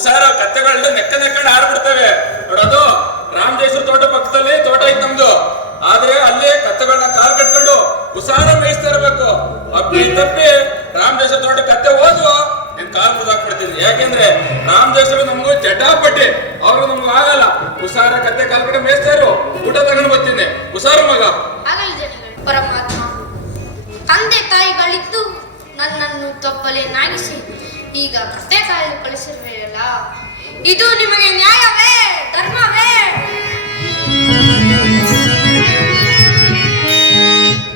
ಹುಷಾರ ಕತ್ತೆಗಳೆಲ್ಲ ನೆಕ್ಕಂಡು ಹಾರ್ಬಿಡ್ತವೆ ನೋಡೋದು. ರಾಮದೇಶ್ವರ ತೋಟ ಪಕ್ಕದಲ್ಲಿ ತೋಟ ಐತ್ ನಮ್ದು. ಆದ್ರೆ ಅಲ್ಲಿ ಕತ್ತೆಗಳನ್ನ ಕಾಲ್ ಕಟ್ಕೊಂಡು ಹುಷಾರ ಮೇಯಿಸ್ತಾ ಇರ್ಬೇಕು. ಅಪ್ಪಿ ತಪ್ಪಿ ರಾಮದೇಶ್ವರ ತೋಟ ಕತ್ತೆ ಹೋದ್ವು ನಿನ್ ಕಾಲ್ ಮುರಿದಾಕ್ಬಿಡ್ತೀನಿ. ಯಾಕೆಂದ್ರೆ ರಾಮದೇಶ್ವರ ನಮ್ಗೂ ಜಟಾಪಟ್ಟಿ, ಅವ್ರು ನಮ್ಗೂ ಆಗಲ್ಲ. ಹುಷಾರ ಕತ್ತೆ ಕಾಲ್ ಕಡೆ ಮೇಯಿಸ್ತಾ ಇರು, ಊಟ ತಗೊಂಡು ಬರ್ತೀನಿ. ಹುಷಾರು ಮಗ. ಪರಮಾತ್ಮ, ತಂದೆ ತಾಯಿಗಳಿದ್ದು ನನ್ನನ್ನು ತೊಪ್ಪಲೇನಾಗಿಸಿ ಈಗ ಕತ್ತೆ ಕಾಯಲು ಕಳಿಸಿರುವೆಯಲ್ಲ, ಇದು ನಿಮಗೆ ನ್ಯಾಯವೇ, ಧರ್ಮವೇ?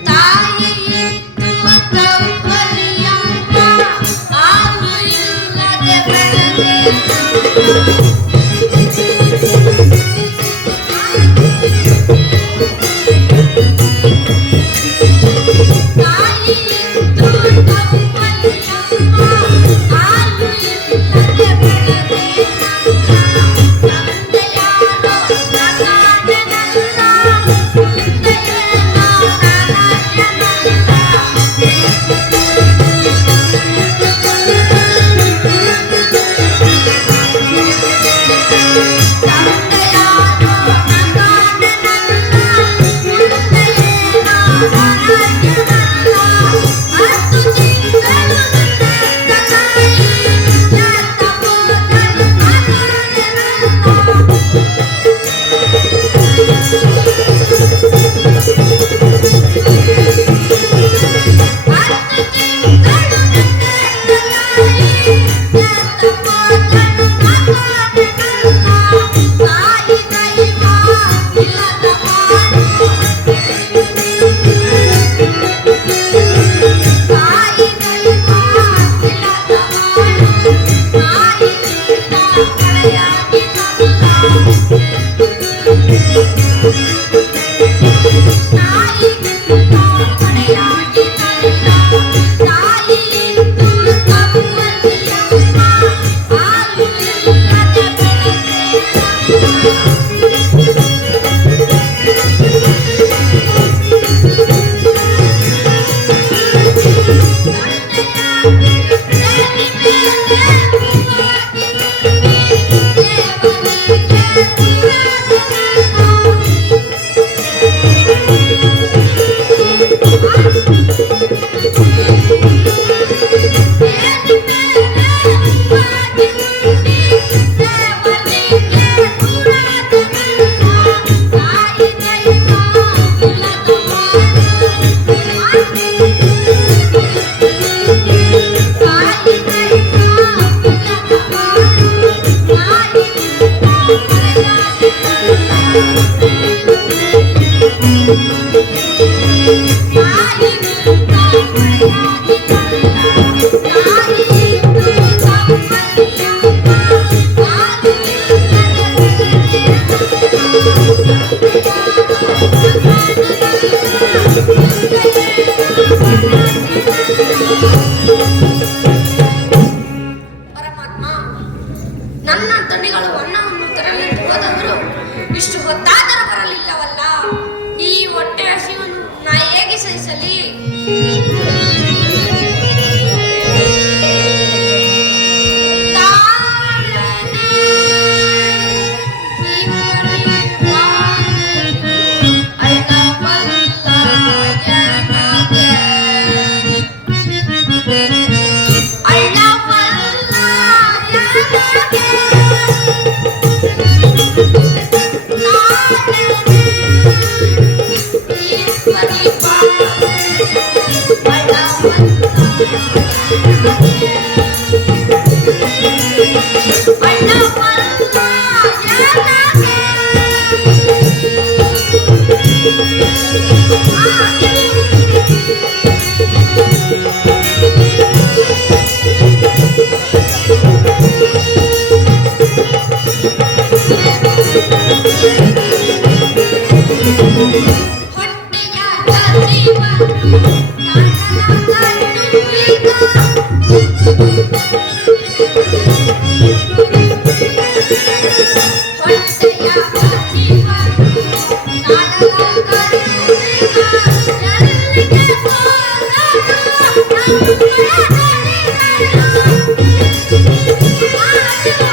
ತಾಯಿ ಇಲ್ಲದೆ ಬೆಳೆದೆ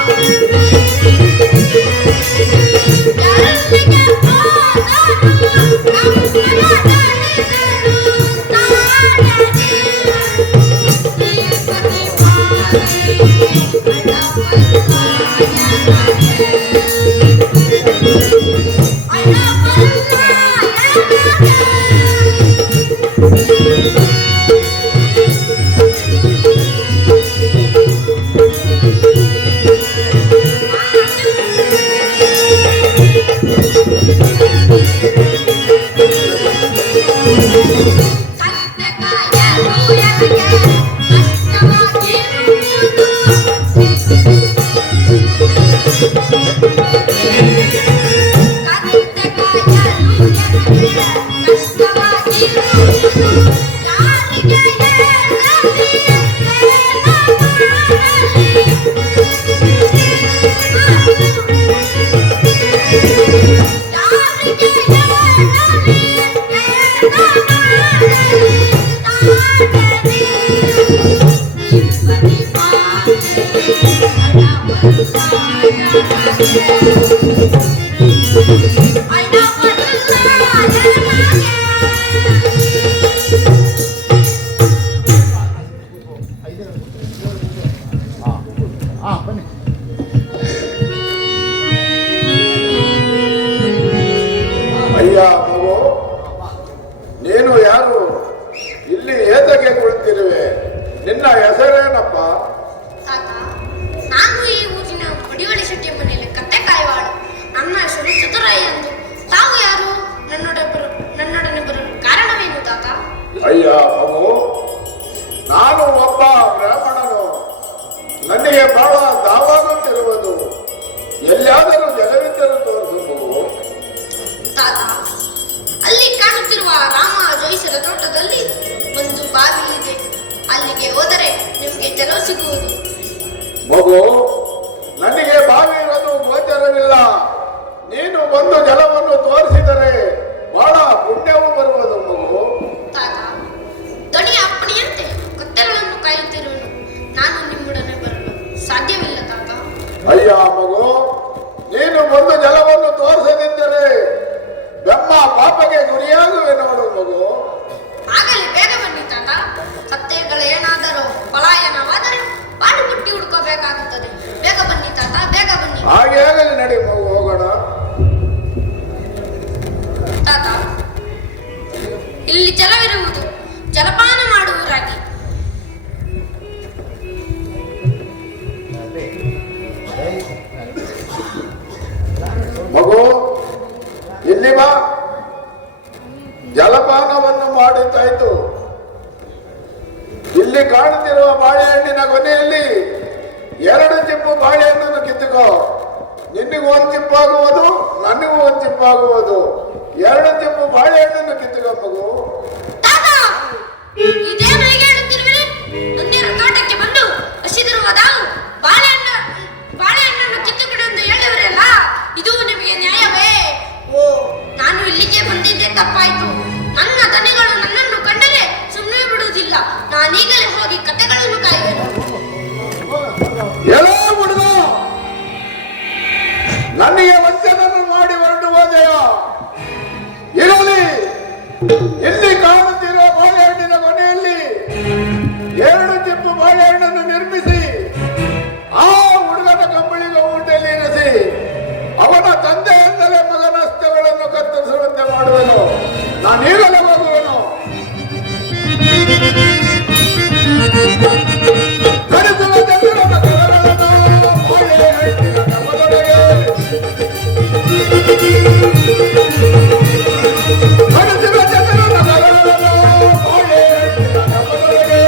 Thank you. ಅಯ್ಯ ಮಗು, ನೀನು ಯಾರು? ಇಲ್ಲಿ ಏತಕ್ಕೆ ಕುಳಿತಿರುವೆ? ನಿನ್ನ ಹೆಸರೇನಪ್ಪ? ತಾತ, ನಾನು ಈ ಊರಿನ ಮಡಿವಳ್ಳಿ ಶೆಟ್ಟಿಯ ಮನೆಯಲ್ಲಿ ಕತ್ತೆ ಕಾಯುವಾಳು. ನನ್ನ ಹೆಸರು ಚತುರಯ್ಯ ಎಂದು. ತಾವು ಯಾರು? ನನ್ನೊಡನೆ ಬರಲು ಕಾರಣವೇನು ತಾತ? ಅಯ್ಯ ಮಗು, ನಾನು ಒಬ್ಬ ಬ್ರಾಹ್ಮಣನು. ನನಗೆ ಬಹಳ ದಾವಾಗುತ್ತಿರುವುದು. ಎಲ್ಲಿಯಾದರೂ ಜಲವಿದ್ದರೂ ತೋರಿಸು ಮಗು. ತಾತ, ಅಲ್ಲಿ ಕಾಣುತ್ತಿರುವ ರಾಮ ಜೋಯಿಸರ ತೋಟದಲ್ಲಿ ಒಂದು ಬಾವಿ ಇದೆ. ಅಲ್ಲಿಗೆ ಹೋದರೆ ನಿಮಗೆ ಜಲ ಸಿಗುವುದು. ಮಗು, ನನಗೆ ಬಾವಿ ಇರೋದು ಗೋಚರವಿಲ್ಲ. ನೀನು ಒಂದು ಜಲವನ್ನು ತೋರಿಸಿದರೆ ಬಹಳ ಪುಣ್ಯವು ಬರುವುದು ಮಗು. ತಾತ, ದಣಿಯ ಅಪ್ಪಣೆಯಂತೆ ಕತ್ತೆಗಳನ್ನು ಕಾಯುತ್ತಿರುವನು. ನಾನು ನಿಮ್ಮೊಡನೆ ಬರಲು ಸಾಧ್ಯವಿಲ್ಲ ತಾತ. ಅಯ್ಯ ಮಗು, ನೀನು ಒಂದು ಜಲವನ್ನು ತೋರಿಸದಿದ್ದರೆ ಬೆಮ್ಮ ಪಾಪಕ್ಕೆ ಗುರಿಯಾಗುವೆ ನೋಡು ಮಗು. ಆಗಲೇ ಬೇಗ ಬನ್ನಿ ತಾತ. ಕತ್ತೆಗಳೇನಾದರೂ ಪಲಾಯನವಾದರೆ ಪಾಡು ಪುಟ್ಟಿ ಹುಡ್ಕೋಬೇಕಾಗುತ್ತದೆ. ಬೇಗ ಬನ್ನಿ ತಾತ, ಬೇಗ ಬನ್ನಿ. ಹಾಗೆ ಆಗಲಿ, ನಡಿ ಮಗು, ಹೋಗೋಣ. ತಾತ, ಇಲ್ಲಿ ಜಲವಿರುವುದು. ಜಲಪಾನ ಮಾಡುವರಾಗಿ. ಮಗು, ಇಲ್ಲಿ ಬಾ. ಜಲಪಾನವನ್ನು ಮಾಡಿದ್ದಾಯ್ತು. ಇಲ್ಲಿ ಕಾಣುತ್ತಿರುವ ಬಾಳೆಹಣ್ಣಿನ ಕೊನೆಯಲ್ಲಿ 2 ಚಿಪ್ಪು ಬಾಳೆಹಣ್ಣನ್ನು ಕಿತ್ತುಕೋ. ನಿನ್ನಿಗೂ ಒಂದು ಚಿಪ್ಪಾಗುವುದು, ನನಗೂ ಒಂದು ಚಿಪ್ಪಾಗುವುದು. 2 ಚಿಪ್ಪು ಬಾಳೆಹಣ್ಣನ್ನು ಕಿತ್ತುಕೋ ಮಗು. ತಾತ, ಇದೇನು ಹೀಗೆ ಹೇಳುತ್ತಿರುವಿರಿ? ನಂದಿರ ತೋಟಕ್ಕೆ ಬಂದು ಹಸಿದಿರುವ ತಾವು ಬಾಳೆಹಣ್ಣನ್ನು ಕಿತ್ತುಕೊಡು ಎಂದು ಹೇಳಿವರಲ್ಲ, ಇದು ನಿಮಗೆ ನ್ಯಾಯವೇ? ಓ, ನಾನು ಇಲ್ಲಿಗೆ ಬಂದಿದ್ದೆ ತಪ್ಪಾಯ್ತು. ನನ್ನ ದನಿಗಳು ನನ್ನನ್ನು ಕಂಡರೆ ಸುಮ್ಮನೆ ಬಿಡುವುದಿಲ್ಲ. ನಾನೀಗಲೇ ಹೋಗಿ ಕತೆಗಳನ್ನು ಕಾಯುವೆನು. ಎಲ್ಲೋ ಹುಡುಗ, ನನಗೆ ವಂಚನನ್ನು ಮಾಡಿ ಹೊರಟು ಹೋದೆಯ? ಇರಲಿ, ಇಲ್ಲಿ ಕಾಣುತ್ತಿರುವ ಬಾಳೆಹಣ್ಣಿನ ಕೊನೆಯಲ್ಲಿ 2 ಚಿಪ್ಪು ಬಾಳೆಹಣ್ಣನ್ನು ನಿರ್ಮಿಸಿ ಆ ಹುಡುಗನ ಕಂಬಳಿಗೆ ಊಟಲ್ಲಿ ಇರಿಸಿ ಅವನ ತಂದೆಯಿಂದಲೇ ಮಗನ ಹಸ್ತಗಳನ್ನು ಕತ್ತರಿಸುವಂತೆ ಮಾಡುವೆನು. ನಾನು ಈಗಲೇ ಹೋಗುವೆನು. ಕರೆಸುವ ಚಂದ್ರನ ಕರಗಳನ್ನು ಬಾಳೆಹಣ್ಣಿನ ಕಮಲದೊಳಗೆ, ಕರೆಸುವ ಚಂದ್ರನ ಕರಗಳನ್ನು ಬಾಳೆಹಣ್ಣಿನ ಕಮಲದೊಳಗೆ,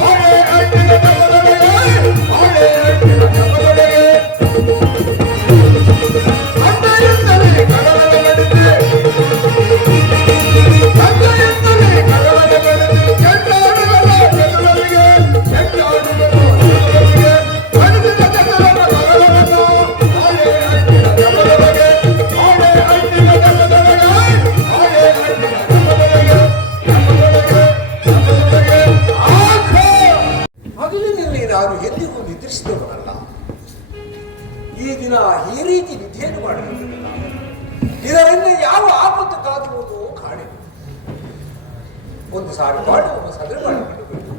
ಬಾಳೆಹಣ್ಣಿನ ಕಮಲದೊಳಗೆ, ಬಾಳೆಹಣ್ಣಿನ ಕಮಲದೊಳಗೆ ತಂದೆಯಿಂದಲೇ ಕರವಡ ನಡೆಸಿ, ತಂದೆಯಿಂದಲೇ ಕರವಡ ನಡೆಸಿ ಕೆಂಡಾಡುಗಳ ಜನರಿಗೆ, ಕೆಂಡಾಡುಗಳು ಜನರಿಗೆ, ಕರೆಸಿದ ಜನರನ್ನ ಕರಗಳನ್ನು ಬಾಳೆಹಣ್ಣಿನ ಕಮಲದೊಳಗೆ, ಬಾಳೆಹಣ್ಣಿನ ಕಮಲದೊಳಗೆ, ಬಾಳೆಹಣ್ಣಿನ ಕಮಲದೊಳಗೆ, ಕಮಲದೊಳಗೆ, ಕಮಲದೊಳಗೆ ಆಗ ಹಗಲಿನಲ್ಲಿ ನಾನು ಎಂದಿಗೂ ನಿದ್ರಿಸಿದವನಲ್ಲ. ಈ ದಿನ ಈ ರೀತಿ ನಿದ್ದೆಯನ್ನು ಮಾಡಬೇಕಿಲ್ಲ. ಇದರಿಂದ ಯಾವ ಆಪತ್ತು ಕಾದಿರುವುದು ಕಾಣೆ. ಒಂದು ಸಾರಿ ಮಾಡುವ ಸದರ ಮಾಡಿಬಿಡಬೇಕು.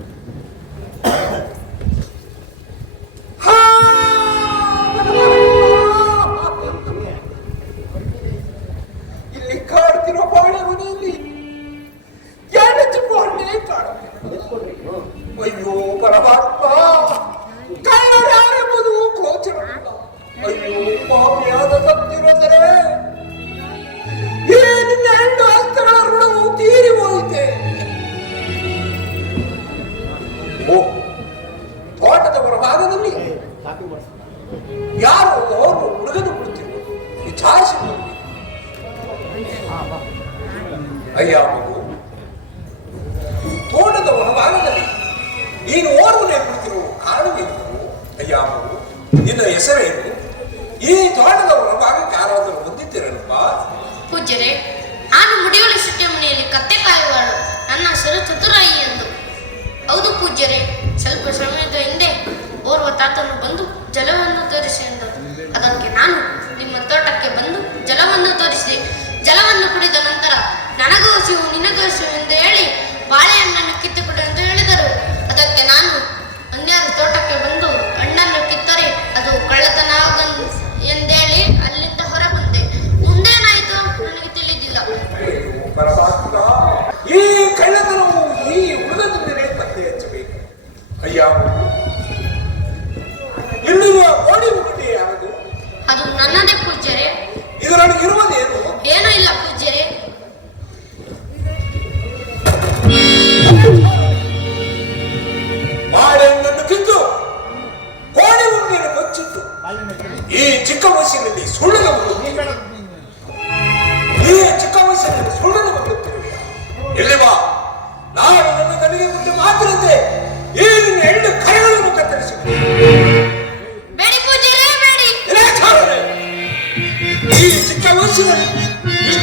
ಇಲ್ಲಿ ಕಾಡ್ತಿರೋ ಬಾಳೆ ಮನೆಯಲ್ಲಿ 2 ಚಿಪ್ಪು ಹಣ್ಣೇ ಕಾಣಬೇಕು. ಅಯ್ಯೋ ಪರಮಾತ್ಮ, ಕಳ್ಳರು ಯಾರೆಂಬುದು ಗೋಚರವಿಲ್ಲ. ಅಯ್ಯೋ ಪಾಪಿಯಾದ ಸತ್ತಿರೋದರೆ ಈ ನಿನ್ನ 2 ಹಸ್ತಗಳ ಋಣವು ತೀರಿ ಹೋಯಿತೆ. ಓ, ತೋಟದ ಹೊರಭಾಗದಲ್ಲಿ ಯಾರು ಅವರು ಹುಡುಗನು ಬಿಡುತ್ತಿರುವುದು ವಿಚಾರಿಸಿ ನೋಡಿ. ಅಯ್ಯ ಮಗು, ತೋಟದ ಹೊರಭಾಗದಲ್ಲಿ ನೀನು ಓರ್ವನೇ ಕುಳಿತಿರುವ ಕಾರಣವೇನು? ಅಯ್ಯ ಮಗು, ನಿನ್ನ ಹೆಸರೇನು? ಈ ತೋಟದ ಹೊರಭಾಗಕ್ಕೆ ಯಾರಾದರೂ ಬಂದಿದ್ದೀರಲ್ಪ? ಪೂಜ್ಯರೇ, ನಾನು ಮುಡಿವಳ್ಳಿ ಶೆಟ್ಟಿಯ ಮನೆಯಲ್ಲಿ ಕತ್ತೆ ಕಾಯುವಾಳು. ನನ್ನ ಹೆಸರು ಚತುರಯ್ಯ ಎಂದು. ಹೌದು ಪೂಜ್ಯರೇ, ಸ್ವಲ್ಪ ಸಮಯದ ಹಿಂದೆ ಓರ್ವ ತಾತನು ಬಂದು ಜಲವನ್ನು ತೋರಿಸಿ ಎಂದರು. ಅದಕ್ಕೆ ನಾನು ನಿಮ್ಮ ತೋಟಕ್ಕೆ ಬಂದು ಜಲವನ್ನು ತೋರಿಸಿದೆ. ಜಲವನ್ನು ಕುಡಿದ ನಂತರ ನನಗೂ ಹಸಿವು ನಿನಗೂ ಹಸಿವು ಎಂದು ಹೇಳಿ ಬಾಳೆಹಣ್ಣನ್ನು ಕಿತ್ತುಕೊಡು ಎಂದು ಹೇಳಿದರು. ಅದಕ್ಕೆ ನಾನು ಅನ್ಯರ ತೋಟಕ್ಕೆ ಬಂದು ಹಣ್ಣನ್ನು ಕಿತ್ತರೆ ಅದು ಕಳ್ಳತನ ಎಂದೇಳಿ ಅಲ್ಲಿಂದ ಹೊರ ಬಂದೆ. ಮುಂದೇನಾಯಿತು ನನಗೆ ತಿಳಿದಿಲ್ಲ.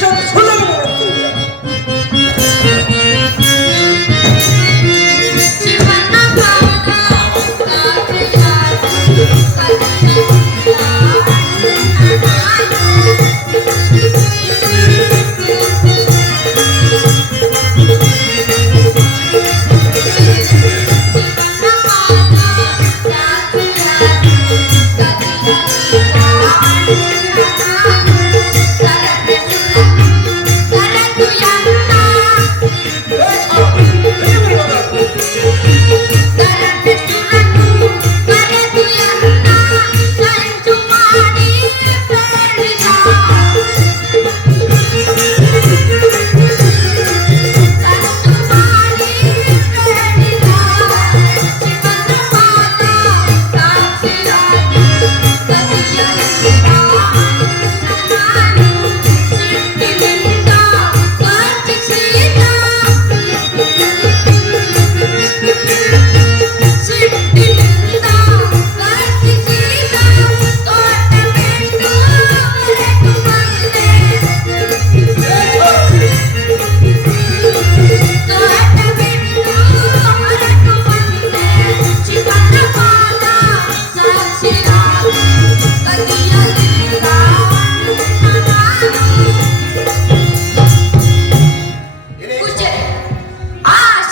ಇಷ್ಟೊಂದು ಸುಳ್ಳನ್ನು ಮಾಡುತ್ತೀರಿ?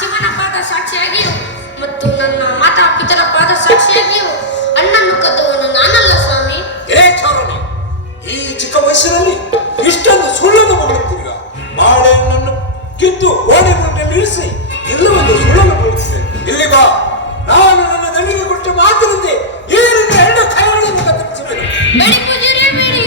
ಶಿವನ ಪಾದ ಸಾಕ್ಷಿಯಾಗಿಯೂ ಮತ್ತು ನನ್ನ ಮಾತಾಪಿತರ ಪಾದ ಸಾಕ್ಷಿಯಾಗಿಯೂ ಅಣ್ಣನ್ನು ಕದ್ದವನು ನಾನಲ್ಲ ಸ್ವಾಮಿ. ಚಾರಣೆ, ಈ ಚಿಕ್ಕ ವಯಸ್ಸಿನಲ್ಲಿ ಇಷ್ಟೊಂದು ಸುಳ್ಳನ್ನು ಮಾಡುತ್ತೀಗ. ಬಾಳೆಹಣ್ಣನ್ನು ಕಿತ್ತು ಓಣಿನಲ್ಲಿ ನಿಲ್ಲಿಸಿ ಎಲ್ಲವೊಂದು ಸುಳ್ಳನ್ನು ಮಾಡುತ್ತಿದೆ. ಇಲ್ಲಿ ಬಾ, ನಾನು ನನ್ನ ಗಂಡಿಗೆ ಕೊಟ್ಟ ಮಾತಿನಂತೆ ಏನಿಂದ ಹೆಣ್ಣು ಕೈಗಳನ್ನು ಕತ್ತರಿಸಬೇಕು. ಬೇಡಿ ಪೂಜಾರಿ, ಬೇಡಿ.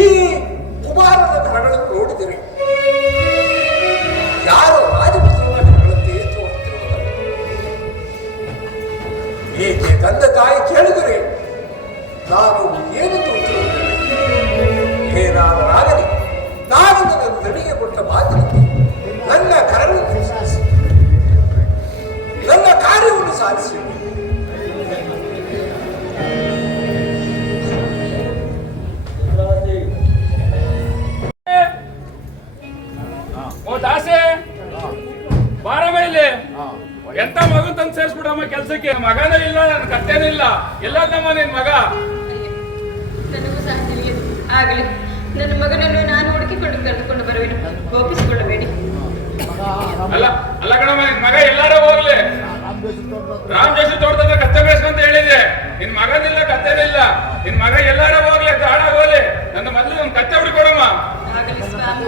ಈ ಕುಮಾರನ ಕರಗಳನ್ನು ನೋಡಿದರೆ ಯಾರು ರಾಜಪುತ್ರನ ಕರಗಳಂತೆ ತೋರುತ್ತಿರುವುದಲ್ಲ. ಏಕೆ ತಂದೆ ತಾಯಿ ಕೇಳಿದರೆ ನಾನು ಏನು ತೋರುತ್ತಿರುತ್ತೇನೆ? ಏನಾದರಾಗಲಿ ನಾನು ನನ್ನ ದಣಿಗೆ ಕೊಟ್ಟ ಮಾತಿನಂತೆ ನನ್ನ ಕರಗಳನ್ನು ಸಾಧಿಸಿ ನನ್ನ ಕಾರ್ಯವನ್ನು ಸಾಧಿಸಿ ದಾಸೆ ಬಾರ ಮೇಲೆ ಎಂತ ಮಗನ್ ತಂದು ಸೇರಿಸ್ಬಿಡಮ್ಮ ಕೆಲ್ಸಕ್ಕೆ. ಮಗನೂ ಇಲ್ಲ, ನನ್ನ ಕತ್ತೇನೂ ಇಲ್ಲ. ಎಲ್ಲದಮ್ಮ ನಿನ್ ಮಗ? ನನಗೂ ಸಹ ತಿಳಿಯದು. ಆಗಲಿ, ನನ್ನ ಮಗನನ್ನು ನಾನು ಹುಡುಕಿಕೊಂಡು ಕರೆದುಕೊಂಡು ಬರುವೆನು, ಕೋಪಿಸಿಕೊಳ್ಳಬೇಡಿ. ಅಲ್ಲ ಅಲ್ಲ ಕಣಮ್ಮ, ನಿನ್ ಮಗ ಎಲ್ಲಾರ ಹೋಗ್ಲಿ. ರಾಮ್ ಜೋಶಿ ತೋಟದ ಕತ್ತೆ ಬೇಸ್ಕೊಂತ ಹೇಳಿದೆ. ನಿನ್ ಮಗನಿಲ್ಲ, ಕತ್ತೇನಿಲ್ಲ. ನಿನ್ ಮಗ ಎಲ್ಲಾರ ಹೋಗ್ಲಿ, ಹಾಳಾಗ ಹೋಗ್ಲಿ. ನನ್ನ ಮೊದ್ಲು ಒಂದ್ ಕತ್ತೆ ಹುಡುಕೊಡಮ್ಮ. ಆಗಲಿ ಸ್ವಾಮಿ.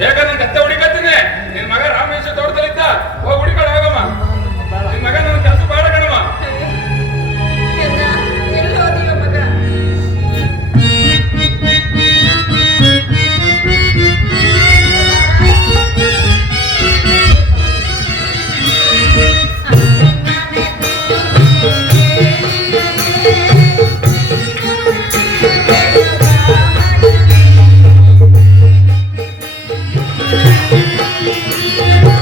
ಬೇಕಾದ್ರೆ ನನ್ ಕತ್ತೆ ಹುಡುಕತ್ತೀನಿ. ನಿನ್ ಮಗ ರಾಮ್ ಜೋಶಿ ತೋಟದಲ್ಲಿದ್ದ, ಹೋಗಿ ಹುಡುಕೊಂಡು ಹೋಗಮ್ಮ. ನಿನ್ ಮಗ ನನ್ನ ಕೆಲಸ ಬಾಳ ಕಣಮ್ಮ. ಎಲ್ಲೋದಿಯೋ ಮಗ? Thank you.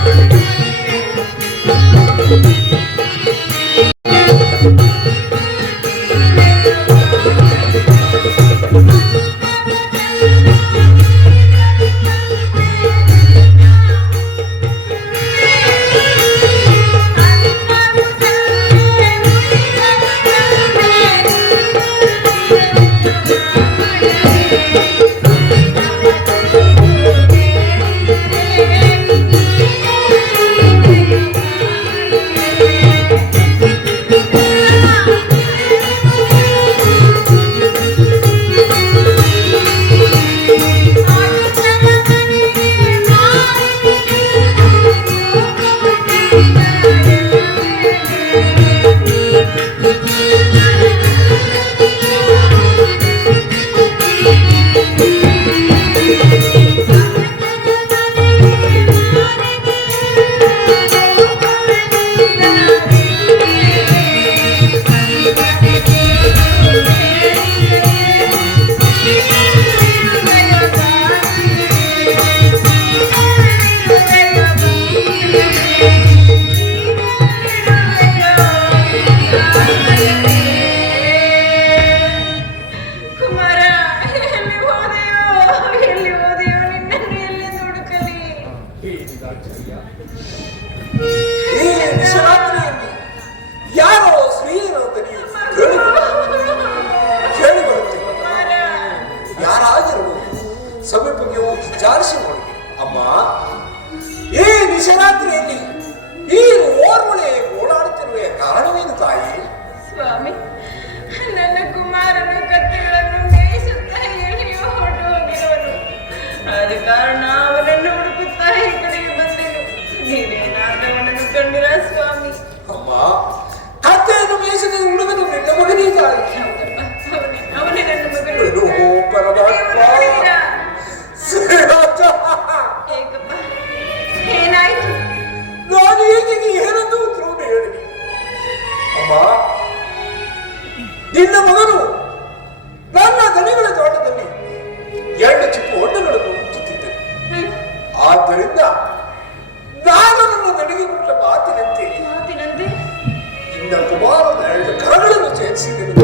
ಈ ನಿಶರಾತ್ರಿಯಲ್ಲಿ ಯಾರೋ ಸ್ತ್ರೀಯರ ದನಿಯು ಕೇಳಿ ಬರುತ್ತೆ. ಯಾರಾಗಿರಬಹುದು? ಸಮೀಪಕ್ಕೆ ಹೋಗಿ ವಿಚಾರಿಸಿ ನೋಡಿ. ಅಮ್ಮ, ಈ ನಿಶರಾತ್ರಿಯಲ್ಲಿ ಈ ಓರ್ವಳೆ ಓಡಾಡುತ್ತಿರುವ ಕಾರಣವೇನು ತಾಯಿ? ಸ್ವಾಮಿ, ನನ್ನ ಕುಮಾರನು ಕತ್ತೆಗಳನ್ನು ಮೇಯಿಸುತ್ತಾ ಎಲ್ಲಿಯೋ ಹೊರಟು ಹೋಗಿರುವನು. ಆದ ಕಾರಣ ಅವನನ್ನು ಹುಡುಕುತ್ತಾ ಈ ಕಡೆಗೆ ಬಂದೆನು. ನೀವೇನಾದವನನ್ನು ಕಂಡಿರ ಸ್ವಾಮಿ? ಅಮ್ಮ, ಕತ್ತೆಯನ್ನು ಮೇಯಿಸಿದ ಹುಡುಗನು ನಿನ್ನ ಮಗನೇ ತಾಯಿ. ಅವನೇ ನನ್ನ ಮಗನು. ಪರಮಾತ್ಮ, ಶ್ರೀರಾಜ, ಏಕಪ್ಪ, ಏನಾಯ್ತು? ನಾನು ಹೇಗೆ ಏನಂದು ಉತ್ತರವನ್ನು ಹೇಳಿ? ಅಮ್ಮ, ನಿನ್ನ ಮಗನು ನನ್ನ ದನಿಗಳ ತೋಟದಲ್ಲಿ 2 ಚಿಕ್ಕ ಹೊಂಡಗಳನ್ನು ಮುಚ್ಚುತ್ತಿದ್ದೆ. ಆದ್ದರಿಂದ ನಾನು ನನ್ನ ದನಿಗೆ ಕೊಟ್ಟ ಮಾತಿನಂತೆ ನಿನ್ನ ಕುಮಾರನ 2 ಕರಗಳನ್ನು ಸೇರಿಸಿದೆನು.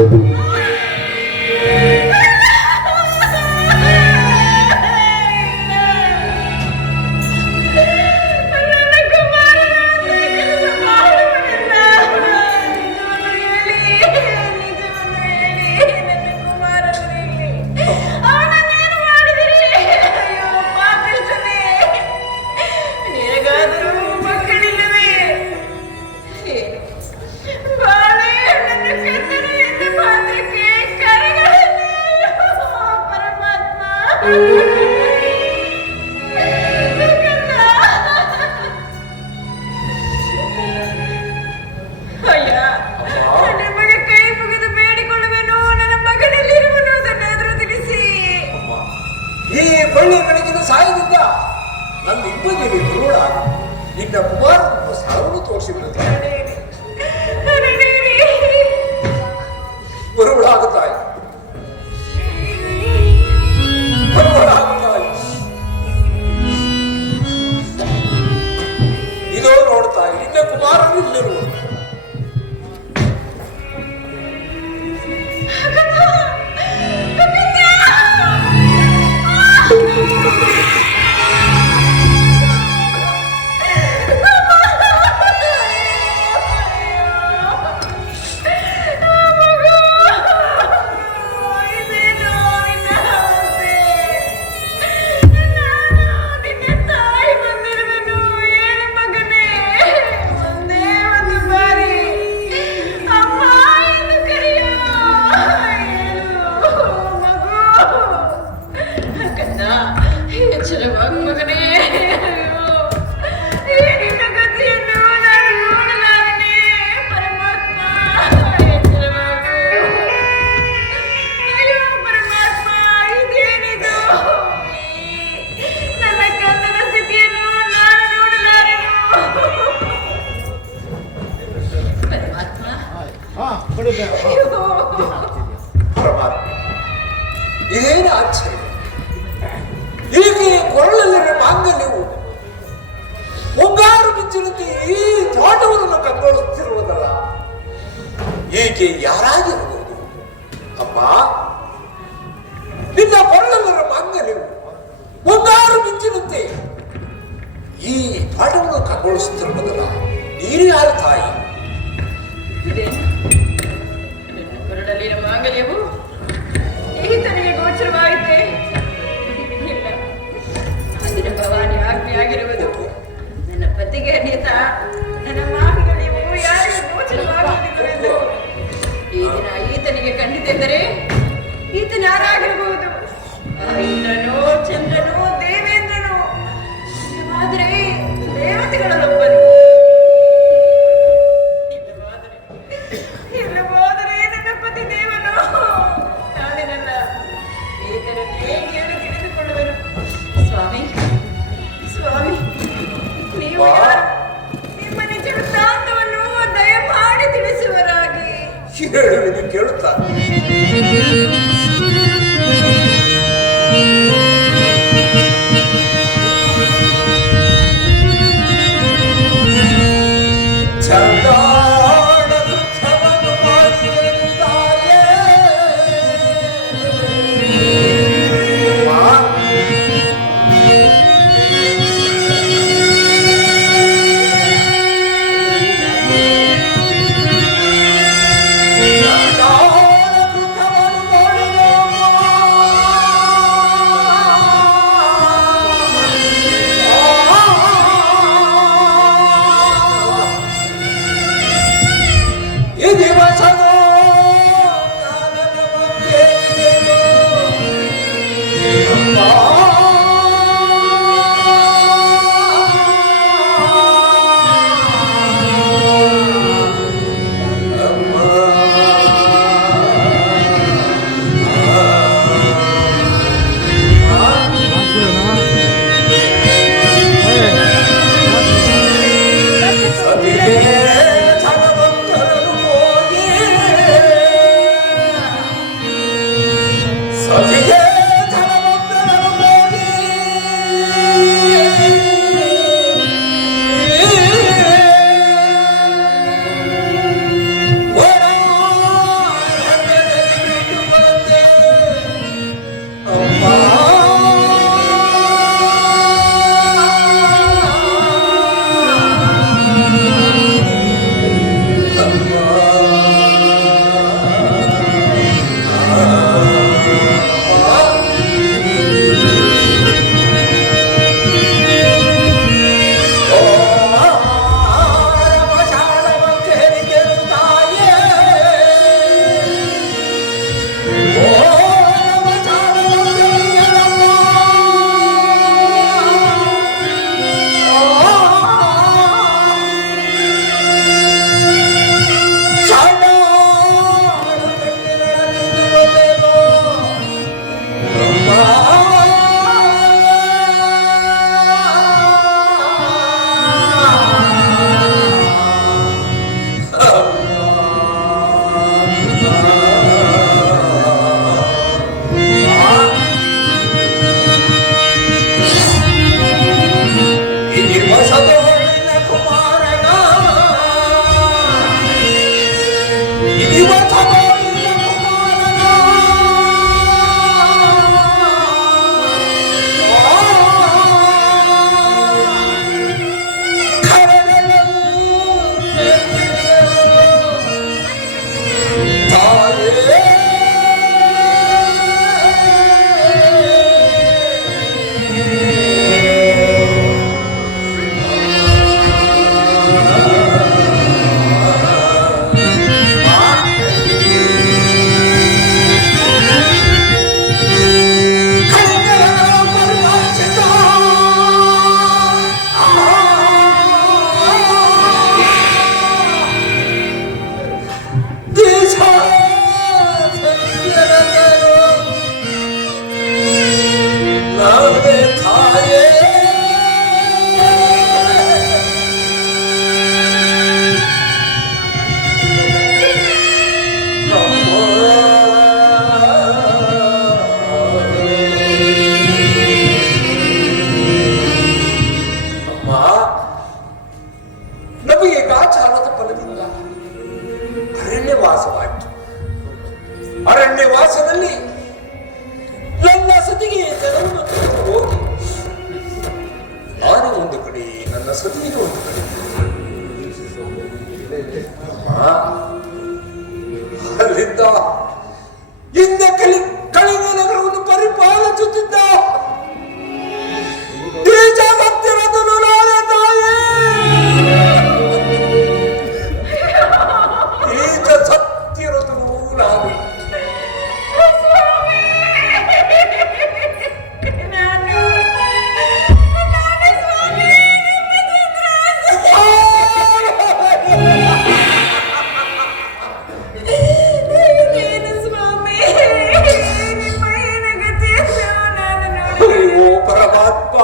ಸಾಯದಿಂದ ನನ್ನ ಇಬ್ಬರಿಗೆ ಗುರುಳ ನಿನ್ನ ಕುಮಾರನನ್ನು ಸ್ಥಳವನ್ನು ತೋರಿಸಿಬಿಡುತ್ತಾರೆ. ಗುರುಗಳಾಗುತ್ತಾಯಿ, ಗುರುಗಳಾಗುತ್ತಾಯಿ. ಇದೋ ನೋಡ್ತಾಯಿ, ನಿನ್ನ ಕುಮಾರನು ಇಲ್ಲಿರುವುದು. ಇದೇನು ಆಶ್ಚರ್ಯ! ಹೀಗೆ ಕೊರಳಲ್ಲಿರುವ ಮಾಂಗಲ್ಯವು ಮುಂಗಾರು ಬಿಚ್ಚಿನಂತೆ ಈ ತೋಟವನ್ನು ಕಂಗೊಳಿಸುತ್ತಿರುವುದಲ್ಲ. ಏಕೆ ಯಾರಾಗಿರಬಹುದು? ಅಮ್ಮ, ನಿನ್ನ ಕೊರಳಲ್ಲಿರುವ ಮಾಂಗಲ್ಯವು ಮುಂಗಾರು ಬಿಚ್ಚಿನಂತೆ ಈ ತೋಟವನ್ನು ಕಂಗೊಳಿಸುತ್ತಿರುವುದಲ್ಲ. ನೀನು ಯಾರು ತಾಯಿ? ನನ್ನ ಕೊರಳಲ್ಲಿನ ಮಾಂಗಲ್ಯವು ಈತನಿಗೆ ಗೋಚರವಾಯಿತೆ. ಇಲ್ಲ, ಅಂದಿನ ಭವಾನಿ ಆಜ್ಞೆಯಾಗಿರುವುದು. ನನ್ನ ಪತಿಗೆ ಅನ್ಯತ ನನ್ನ ಮಾಂಗಲ್ಯವು ಯಾರಿಗೂ ಗೋಚರವಾಗುವುದಿಲ್ಲವೆಂದು ಈ ದಿನ ಈತನಿಗೆ ಕಂಡಿತೆಂದರೆ ಈತನ ಯಾರಾಗಿರಬಹುದು? ಇಂದ್ರನೋ, ಚಂದ್ರನೋ, ದೇವೇಂದ್ರನೋ, ಆದರೆ ದೇವತೆಗಳಲ್ಲೊಬ್ಬನು. ಇಲ್ಲವಾದರೆ ನನ್ನ ಪತಿ ದೇವನು ನಾನೇನಲ್ಲ. ಈತನನ್ನೇ ಕೇಳಿ ತಿಳಿದುಕೊಳ್ಳುವೆನು. ಸ್ವಾಮಿ, ಸ್ವಾಮಿ, ನೀವು ಯಾರು? ನಿಮ್ಮ ನಿಜ ವೃತ್ತಾಂತವನ್ನು ದಯಮಾಡಿ ತಿಳಿಸುವರಾಗಿ. ಹೇಳುವುದು ಕೇಳುತ್ತಾ ಅನೇಕಾಚಾರದ ಫಲದಿಂದ ಅರಣ್ಯವಾಸವಾಯಿತು. ಅರಣ್ಯವಾಸದಲ್ಲಿ ನನ್ನ ಸತಿಗೆ ಜನವನ್ನು ಹೋಗಿ ನಾನು ಒಂದು ಕಡೆ, ನನ್ನ ಸತಿಗೆ ಒಂದು ಕಡೆ. ಅಲ್ಲಿದ್ದ ಇಂದ ಕಳಿಂಗ ನಗರವನ್ನು ಪರಿಪಾಲಿಸುತ್ತಿದ್ದ ಬೀಜ ಸತ್ಯರಥನು ನಾನೇ ತಾಯೇ. ಬೀಜ ಸತ್ಯರಥನು ನಾನು. ಪರಮಾತ್ಮ,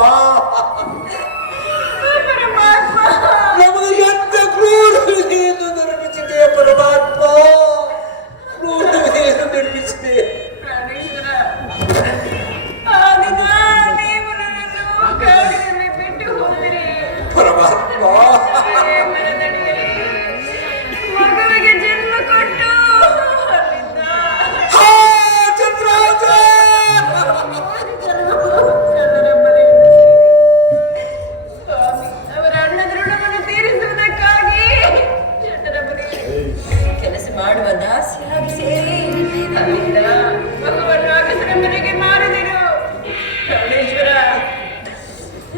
ನಮಗೆ ಎಂತ ಕ್ರೂರ ವಿಧಿಯನ್ನು ನಿರ್ಮಿಸಿದೆ ಪರಮಾತ್ಮ, ಕ್ರೂರ ವಿಧಿಯನ್ನು ನಿರ್ಮಿಸಿದೆ. ಪರಮಾತ್ಮ, ಮಗುವಿಗೆ ಜನ್ಮ ಕೊಟ್ಟು ಚಂದ್ರಾಜ ಅವರ ಅಣ್ಣದ ಋಣವನ್ನು ತೀರಿಸುವುದಕ್ಕಾಗಿ ಕೆಲಸ ಮಾಡುವ ದಾಸಿಯಾಗಿ ಸೇರಿ ಅಲ್ಲಿಂದ ಮಗುವನ್ನು ಅಗಸರ ಮನೆಗೆ ಮಾರಿದರು. ಪರಮೇಶ್ವರ,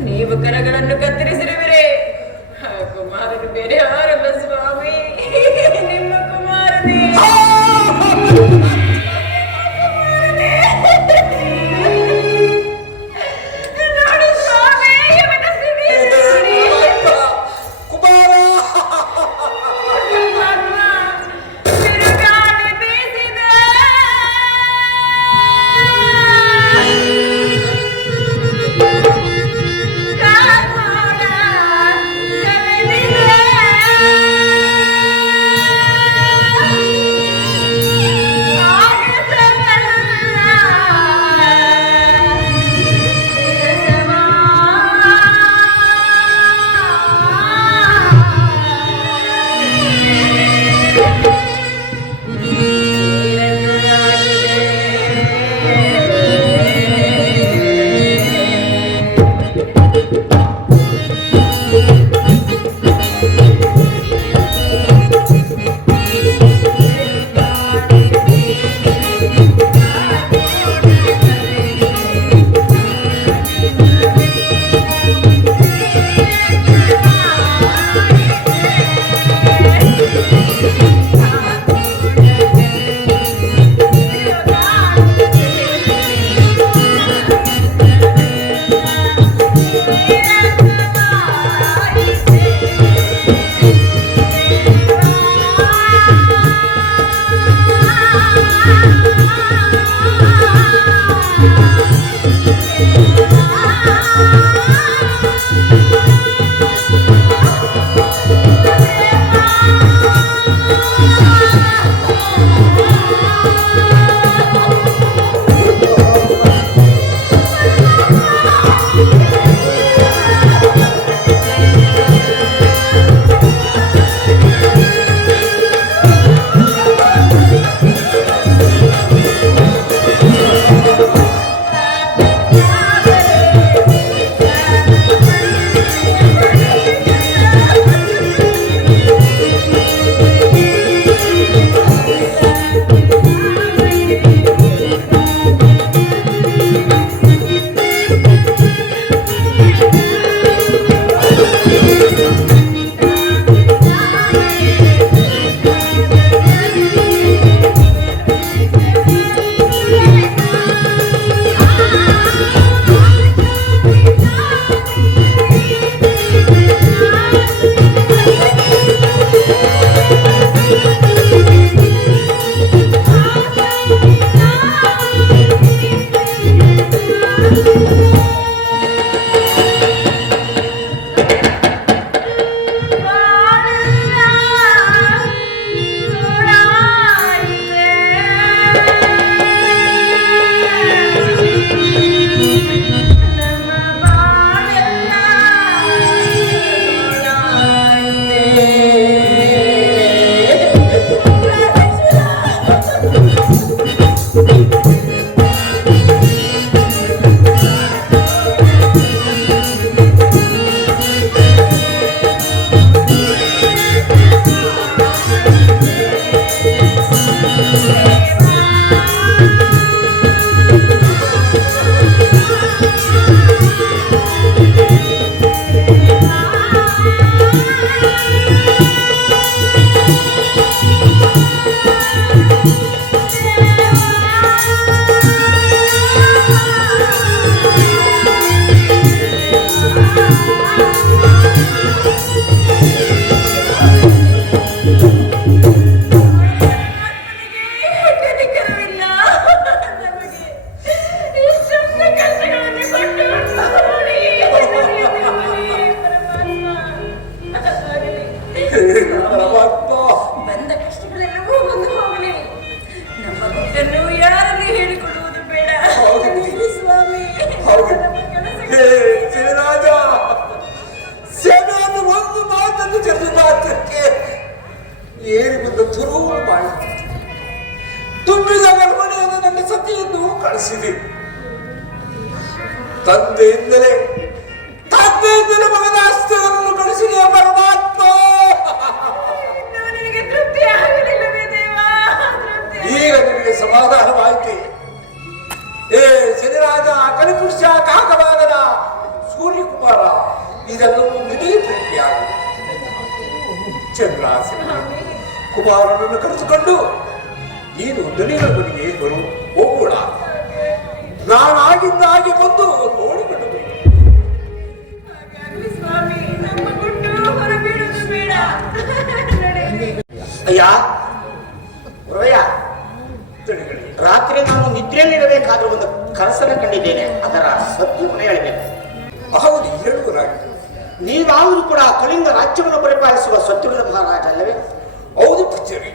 ನೀವು ಕರಗಳನ್ನು ಕತ್ತರಿಸಿರುವಿರೆ. ಆ ಕುಮಾರನು ಬೇರೆ ಯಾರಲ್ಲ ಸ್ವಾಮಿ, ನಿಮ್ಮ ಕುಮಾರನೇ. ನೋಡಿ ಸ್ವಾಮಿ, ಇವನ ಸ್ಥಿತಿ ನೋಡಿ. ಕುಮಾರ, ಪರಮಾತ್ಮ, ಬಿರುಗಾಳಿ ಬೀಸಿದೆ. ಕಾರ್ಮೋಡ ಕವಿದಿದೆ. ತಂದೆಯಿಂದಲೇ ಮಗನ ಆಸ್ತಿಯನ್ನು ಗಳಿಸಿದೆಯ ಪರಮಾತ್ಮ. ನನಗೆ ತೃಪ್ತಿ ಆಗಲಿಲ್ಲವೇ ದೇವ, ಈಗ ನಿನಗೆ ಸಮಾಧಾನವಾಯಿತು. ಏ ಶನಿರಾಜ, ಕಲಿಪುರುಷ, ಕಾಕವಾಗನ, ಸೂರ್ಯಕುಮಾರ, ಇದೆಲ್ಲವೂ ನಿನಗೆ ಪ್ರೀತಿಯಾಗಿದೆ. ಚಂದ್ರಾಸನ ಕುಮಾರನನ್ನು ಕರೆದುಕೊಂಡು ನೀನು ದನಿಗಳ ಮನೆಗೆ ಹೋಗೋಣ. ನಾನಾಗಿದ್ದಾಗಿ ಬಂದು ನೋಡಿಕೊಂಡು ಸ್ವಾಮಿ, ನಮ್ಮ ಬಿಟ್ಟು ಹೊರಬೀಳುವುದು ಬೇಡ. ಅಯ್ಯ ಗುರವಯ್ಯ, ರಾತ್ರಿ ನಾನು ನಿದ್ರೆಯಲ್ಲಿರಬೇಕಾದ್ರೂ ಒಂದು ಕನಸನ್ನು ಕಂಡಿದ್ದೇನೆ. ಅದರ ಸತ್ಯವನ್ನು ಹೇಳಬೇಕು. ಹೌದು, ಹೇಳುವರಾಗಿ. ನೀವಾದರೂ ಕೂಡ ಕಳಿಂಗ ರಾಜ್ಯವನ್ನು ಪರಿಪಾಲಿಸುವ ಸತ್ಯವಿಲ್ಲ ಮಹಾರಾಜ ಅಲ್ಲವೇ? ಹೌದು ಪೂಜ್ಯರೇ.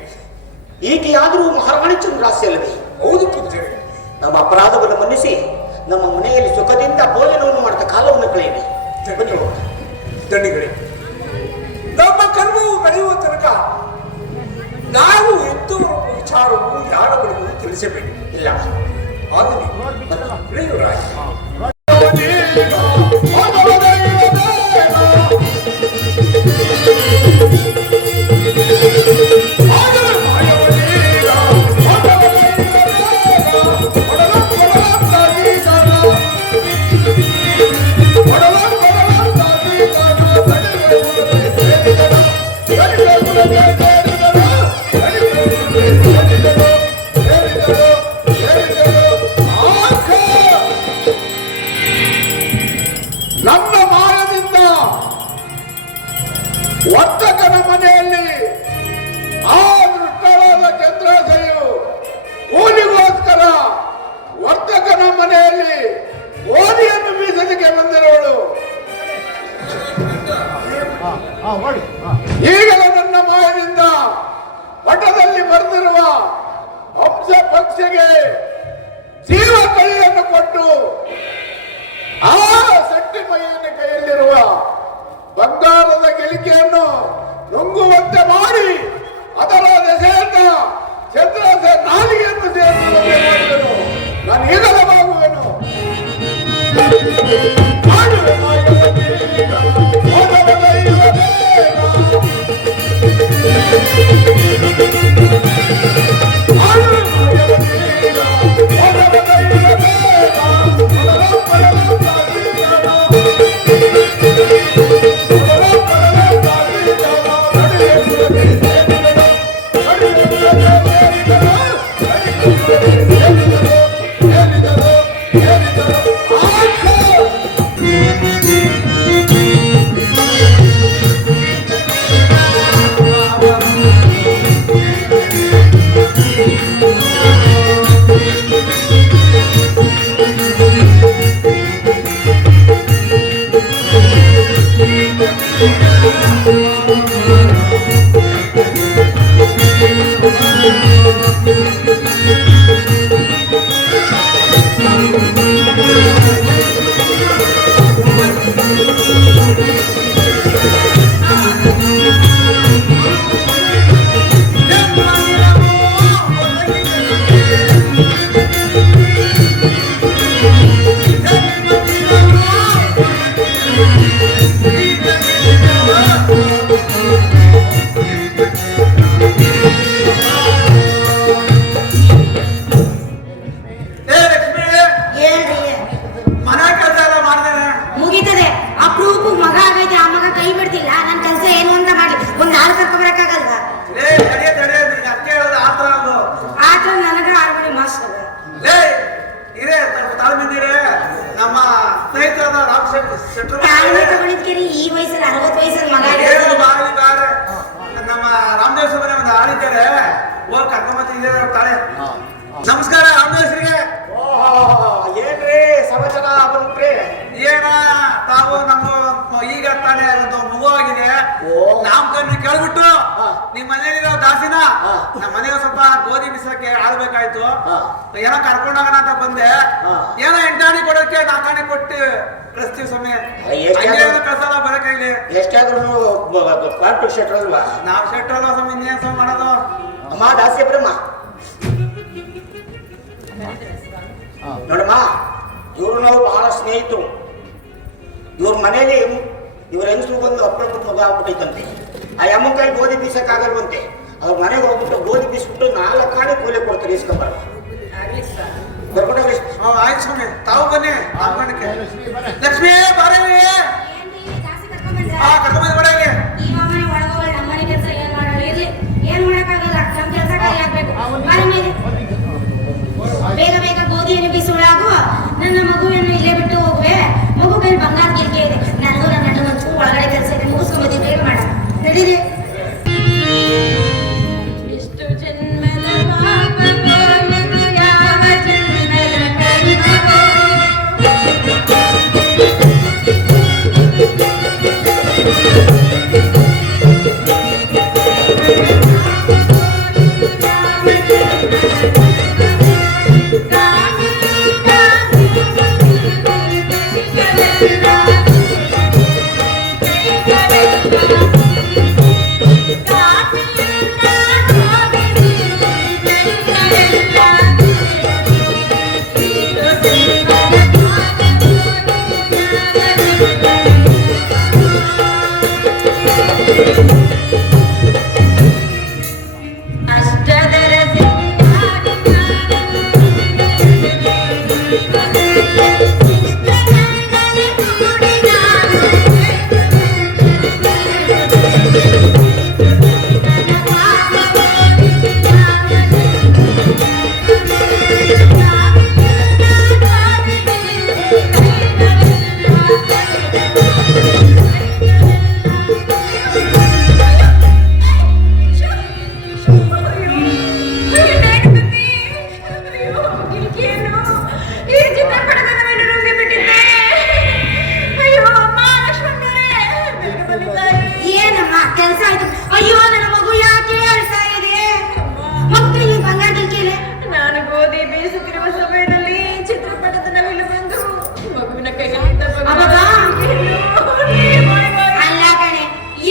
ಈಗೆಯಾದರೂ ಮಹಾರಾಣಿ ಚಂದ್ರಾಸಿ ಅಲ್ಲವೇ? ಹೌದು ಪೂಜ್ಯರೇ. ನಮ್ಮ ಅಪರಾಧವನ್ನು ಮನ್ನಿಸಿ ನಮ್ಮ ಮನೆಯಲ್ಲಿ ಸುಖದಿಂದ ಭೋಜನವನ್ನು ಮಾಡಿದ ಕಾಲವನ್ನು ಕಳೆಯಿರಿ. ದಂಡಿಗಳೇ, ನಮ್ಮ ಕರ್ಮವು ಬೆಳೆಯುವ ತನಕ ನಾವು ಎಂತವರ ವಿಚಾರವು ಯಾರವರೆಗೂ ತಿಳಿಸಬೇಕು. ಇಲ್ಲ ಆಗಲಿ ಬೆಳೆಯುವರಾಗಿ. ನನ್ನ ಮಾಯದಿಂದ ವರ್ತಕನ ಮನೆಯಲ್ಲಿ ಆ ದೃಷ್ಟವಾದ ಚಂದ್ರಾಸೆಯು ಕೂಲಿಗೋಸ್ಕರ ವರ್ತಕನ ಮನೆಯಲ್ಲಿ ಓದಿಯನ್ನು ಬೀಸಲಿಕ್ಕೆ ಬಂದಿರೋಳು. ಈಗಲೇ ನನ್ನ ಮಾಯದಿಂದ ಪಟದಲ್ಲಿ ಬರೆದಿರುವ ಹಂಸ ಪಕ್ಷಿಗೆ ಜೀವ ಕಳಿಯನ್ನು ಕೊಟ್ಟು ಆ ಸಟ್ಟಿ ಮೈಯನ ಕೈಯಲ್ಲಿರುವ ಬಂಗಾರದ ಗೆಲಿಕೆಯನ್ನು ನುಂಗುವಂತೆ ಮಾಡಿ ಅದರ ದೆಸೆಯಿಂದ ಚಂದ್ರಾಸ ನಾಲಿಗೆಯನ್ನು ಸೇರಿಸುವಂತೆ ಮಾಡಿದನು. ನಾನು ಈಗಲೇ ಬಾಗುವೆನು. ಮಾಡುವೆ ಮಾಯವತೀರ, ಮೋದವದೈವ ದೇವ. ಮಾಡುವೆ ಮಾಯವತೀರ, ಮೋದವದೈವ ದೇವ. ಮುಗಿತದೆ. ಅಪ್ರೂಪ ಮಗ ಆಗೈತೆ, ಆ ಮಗ ಕೈ ಬಿಡ್ತಿಲ್ಲ. ನನ್ನ ಕೆಲಸ ಏನು ಅಂತ ಮಾಡಿ ಒಂದ್ ಹಾಲು ಕರ್ಕೊಬರಕ್ಕಾಗಲ್ವಾ? ಆತರ ನನಗ ಆಡ್ಬಿಡಿ ಮಾಸ್ಟರ್. ನಮ್ಮ ಸ್ನೇಹಿತರಾದ ತಾಳ್ಮೆ ತಗೊಂಡಿದ್ಕೇರಿ ಈ ವಯಸ್ಸಲ್ಲಿ 60 ವಯಸ್ಸಲ್ಲಿ ಮಗ ನಮ್ಮ ರಾಮದೇವ್ ಸುಬ್ರಹ್ಮಣ್ಯ ಒಂದು ಆಳಿದ್ದಾರೆ, ಹೋಗಿ ಕರ್ಕೊಂಬತ್ತಿದ್ದಾರೆ ತಾಳೆ. ನಮಸ್ಕಾರ ರಾಮದೇವ್ರಿಗೆ. ಏನ್ರಿ ಸಮಾಚಾರ ಬಂದ್ರಿ? ಏನ ತಾವು ನಮ್ಮ ಈಗ ತಾನೇ ಒಂದು ಮಗು ಆಗಿದೆ, ನಾಮಕರಣ ಕೇಳ್ಬಿಟ್ಟು ನಿಮ್ ಮನೇಲಿರೋ ದಾಸಿನ ನಮ್ಮ ಮನೆಗೆ ಸ್ವಲ್ಪ ಗೋಧಿ ಬಿಸಕ್ಕೆ ಆಡ್ಬೇಕಾಯ್ತು. ಏನೋ ಕರ್ಕೊಂಡೋಗೋಣ ಅಂತ ಬಂದೆ. ಏನೋ 8 ಆಣಿ ಕೊಡೋಕೆ 4 ಆಣಿ ಕೊಟ್ಟು ಕಳಿಸ್ತೀವಿ ಸಮಯ ಕಳ್ಸಲ್ಲ ಬರ ಕೈಲಿ. ಎಷ್ಟಾದ್ರೂ ಶೆಟ್ರ್ ಅಲ್ವಾ? ನಾವ್ ಶೆಟ್ರ್ ಅಲ್ವಾ ಸ್ವಾಮಿ, ಇನ್ನೇನ್ ಸ್ವಾಮಿ ಮಾಡೋದು? ಅಮ್ಮ ದಾಸಿ ಬ್ರಹ್ಮ ನೋಡಮ್ಮ, ಇವರು ನಾವು ಬಹಳ ಸ್ನೇಹಿತರು. ಇವ್ರ ಮನೇಲಿ ಇವ್ರ ಹೆಂಗಸರು ಬಂದು ಅಪ್ಪಳಕ್ಕೆ ಮಗ ಆಗ್ಬಿಟ್ಟೈತಂತೆ. ಆ ಅಮ್ಮನ ಕೈ ಗೋಧಿ ಬೀಸಕ್ಕಾಗಲ್ವಂತೆ. ಅವ್ರ ಮನೆಗೆ ಹೋಗ್ಬಿಟ್ಟು ಗೋಧಿ ಬೀಸ್ಬಿಟ್ಟು 4 ಕಾಣೆ ಕೂಲಿ ಕೊಡ್ತಾರೆ ಇಸ್ಕೊಂಬಾರ. ಬರ್ಕೊಂಡೋಗ್ರಿ. ಆಯ್ತು ಸ್ವಾಮಿ, ತಾವು ಬನ್ನಿ. ಲಕ್ಷ್ಮಿ ಬಾರವಿ. ಕರ್ಕೊಂಡ್ ಬರ ಇಲ್ಲಿ. ಈ ಮಾಮನೆ ಒಳಗೋಗಿ ನಮ್ಮನೆ ಕೆಲಸ ಏನ್ ಮಾಡೋಣ ಇರ್ಲಿ. ಏನ್ ಮಾಡಕ್ಕಾಗಲ್ಲ, ನಮ್ ಕೆಲಸ ಕೈ ಹಾಕ್ಬೇಕು. ಮನೆ ಮೇಲೆ ಬೇಗ ಬೇಗ ಗೋಧಿಯನ್ನು ಬೀಸುಳಾಗು. ನನ್ನ ಮಗುವನ್ನು ಇಲ್ಲೇ ಬಿಟ್ಟು ಹೋಗುವೆ. ಮಗು ಕೈ ಬಂಗಾರ ಗಿಲ್ಕೆ ಇದೆ. ನನಗೂ ನನ್ನ ಗಂಡ ಒಂಚೂರು ಒಳಗಡೆ ಕೆಲಸ ಇದೆ, ಮುಗಿಸ್ಕೊಂಬತ್ತೀನಿ. ಬೇಗ ಮಾಡ ನಡೀರಿ. ಇಷ್ಟು ಜನ್ಮದ ಪಾಪವೋ ಇದು ಯಾವ ಜನ್ಮದ ಕರ್ಮವೋ. ಅಷ್ಟದರ ಏನಮ್ಮ ಕೆಲಸ ಆಯ್ತು? ಅಯ್ಯೋ ನನ್ನ ಮಗು ಯಾಕೆ ಅಳ್ತಾ ಇದೆ? ಮಕ್ಕಳಿಗೆ ಬಂಗಾರ ಗಿಲ್ಕೆಲೆ. ನಾನು ಗೋಧಿ ಬೀಸುತ್ತಿರುವ ಸಮಯದಲ್ಲಿ ಚಿತ್ರಪಟದ ನವಿಲು ಬಂದು ಮಗುವಿನ ಕೈಯಲ್ಲಿದ್ದ ಅಬ್ಬಬ್ಬಾ. ಅಲ್ಲ ಕಣೆ,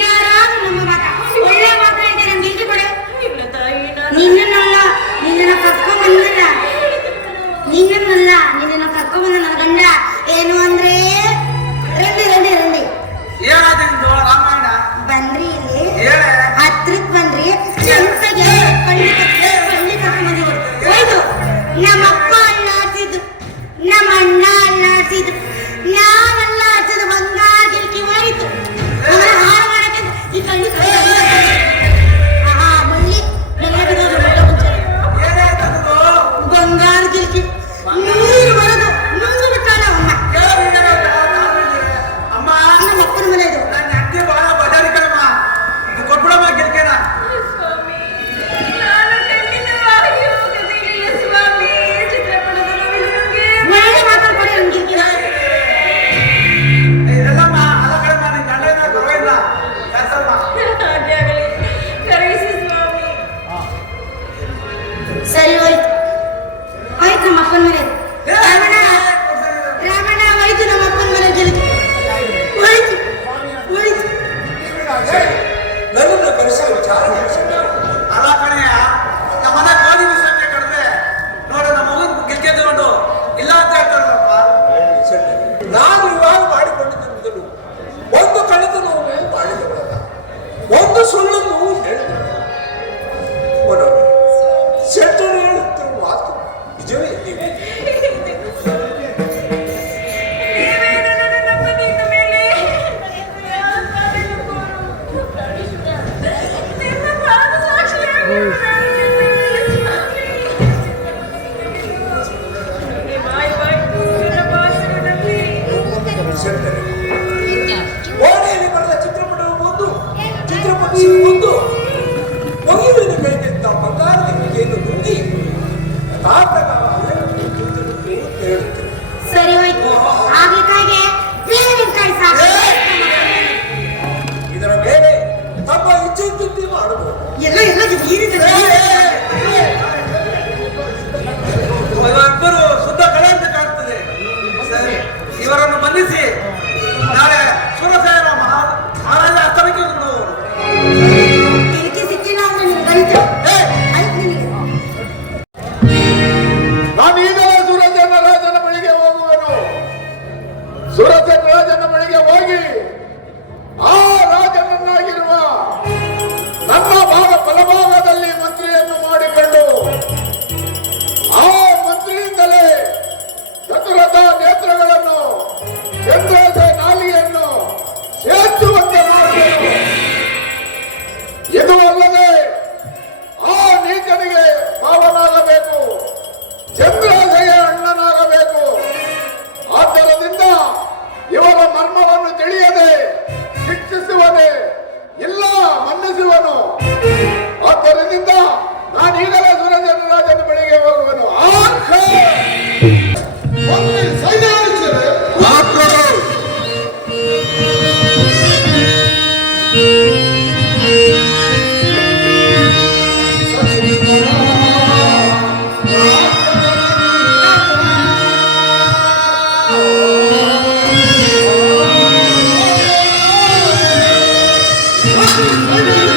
ಯಾರಾದ್ರೂ ನಮ್ಮ ಮಗ ಒಳ್ಳೆ ಮಗ ಇದೆ, ನನ್ ಗಿಲ್ಕೆ ಕೊಡು. ಇಲ್ಲ ತಾಯಿ, ನಾನು ನಿನ್ನನ್ನ ಕರ್ಕೊಂಬಂದಲ್ಲ, ನಿನ್ನನ್ನ ಕರ್ಕೊಂಬಂದ ನನ್ನ ಗಂಡ ಏನು ಅಂದ್ರೆ ರಂಡಿ ಏನಾದ ನಿಂದು ರಾಮಾಯಣ? ಬನ್ರಿ ಇಲ್ಲಿ, ಹೇಳೆ. ಹತ್ರಕ್ ಬನ್ರಿ. ಕೆಲ್ಸಗೆ ಪಳ್ಳಿ ಕರ್ಕೊಂಬಂದಿದ್ರು. ಹೋಯ್ತು ನಮ್ಮಪ್ಪ ಅಲ್ಲಾಡ್ಸಿದ್ದು, ನಮ್ಮ ಅಣ್ಣ ಅಲ್ಲಾಡ್ಸಿದ್ದು, ನಾವೆಲ್ಲ ಆಡ್ಸಿದ್ದು. ಬಂಗಾರ ಗಿಲ್ಕಿ ಹೋಯ್ತು. ಆಮೇಲೆ ಹಾಳು ಮಾಡಕ್ಕೆ ಈ ಕಳ್ಳಿ ಬಳ್ಳಿ ಎಲ್ಲ ಬಿಡೋದು. ಏನಾಯ್ತದು? ಬಂಗಾರ ಗಿಲ್ಕಿ ನೀರು ಬರೋದು ನುಂಗು ಬಿಟ್ಟಾಳ ಅವನ್ನ. ಅಮ್ಮ, ನಮ್ಮ ಅಪ್ಪನ ಮನೆ ಇದು. ನನ್ನ ಅತ್ತೆ ಬಹಳ ಬಜಾರಿ ಕಣಮ್ಮ. ಇದು ಕೊಟ್ಬಿಡಮ್ಮ ಗಿಲ್ಕೆನ. ಸ್ವಾಮಿ, ನಾನು ಖಂಡಿತವಾಗಿ ಹೋಗೋದಿಲ್ಲ ಸ್ವಾಮಿ. ಚಿತ್ರಪಟದ ನವಿಲು ನನಗೆ ಒಳ್ಳೆ ಮಾತಾಡ್ಕೊಡಿ ಅವ್ನ ಗಿಲ್ಕಿನ. ಇದೆಲ್ಲಮ್ಮ ಅಲ್ಲ ಕಣಮ್ಮ, ನಿನ್ ಗಂಡ ಏನೋ ಪರವಾಗಿಲ್ಲ. ಕರ್ಸಮ್ಮ. ಹಾಗೆ ಆಗಲಿ, ಕರೆಯಿಸಿ ಸ್ವಾಮಿ. ಸರಿ ಹೋಯ್ತು ನಮ್ಮ ಅಪ್ಪನ ಮನೆ. ರಾಮಣ್ಣ ಹೋಯ್ತು ನಮ್ಮ ಅಪ್ಪನ ಮನೆ ಗಿಲ್ಕಿ ಹೋಯ್ತು. ನನ್ನನ್ನು ಕರೆಸಿ ವಿಚಾರ ಮಾಡಿಸಿದ್ದಾರೆ. ಅಲ್ಲ ಕಣಯ್ಯ, ನಮ್ಮನೆ ಗೋಧಿ ಬಿಸಕ್ಕೆ ಕಡಿದ್ರೆ ನೋಡು ನಮ್ಮ ಮಗನ್ ಗಿಲ್ಕೆ ತಗೊಂಡು ಇಲ್ಲ ಅಂತ ಹೇಳ್ತಾರಪ್ಪ. ನಾನು ಇವಾಗ ಮಾಡಿಕೊಂಡಿದ್ದ ಮೊದಲು ಒಂದು ಕಳೆತನವು ಮಾಡಿದವರಲ್ಲ, ಒಂದು ಸುಳ್ಳನ್ನು ಹೇಳಿದರು. ಶೆಟ್ಟರು ಹೇಳುತ್ತಿರುವ ಮಾತು ನಿಜವೇ? ನೀವೇ ನನ್ನನ್ನು ನಂಬದಿದ್ದ ಮೇಲೆ ನನಗೆ ಆತ್ಮಹತ್ಯೆ ಕೋರು. ನಿಮ್ಮ ಪಾದ ಸಾಕ್ಷಿಯಾಗಿರುವ ನಾನು ನಿನ್ನನ್ನು ನನಗೆ ಮಾಯವಾಯಿತು ನನ್ನ ಭಾಷಣದಲ್ಲಿ. ಓಣೆಯಲ್ಲಿ ಬರೆದ ಚಿತ್ರಪಟವು ಒಂದು, ಚಿತ್ರಪಕ್ಷಿ ಒಂದು, ಮಗುವಿನ ಕೈಗಿದ್ದ ಬಂಗಾರದ ಗಿಲ್ಕೆಯನ್ನು ನುಂಗಿ ಹೇಳುತ್ತೇನೆ. ಸರಿ ಹೋಯ್ತು. ಆಗ್ಲಿಕ್ಕಾಗಿ ಬೇವಿನಕಾಯಿ ಸಾಕು. ಇದರ ಮೇಲೆ ತಮ್ಮ ಇಚ್ಛೆ ಮಾಡಬಹುದು. ಎಲ್ಲ ಇವರಿಬ್ಬರು ಶುದ್ಧ ಕಳೆ ಅಂತ ಕಾಣ್ತದೆ. ಸರಿ, ಇವರನ್ನು ಬಂಧಿಸಿ ನಾಳೆ ಸುರಸೇನ ಮಹಾರಾಜ ಅಸ್ತರಕ್ಕೆ ಗಿಲ್ಕಿ ಸಿಕ್ಕಿಲ್ಲ ಅಂದ್ರೆ ನಿಮ್ಗೆ ಬೈತು. ಆಯ್ತು ನಿನಗೆ. ನಾನು ಈಗಲೇ ಸುರಸೇನ ರಾಜನ ಬಳಿಗೆ ಹೋಗುವೆನು. La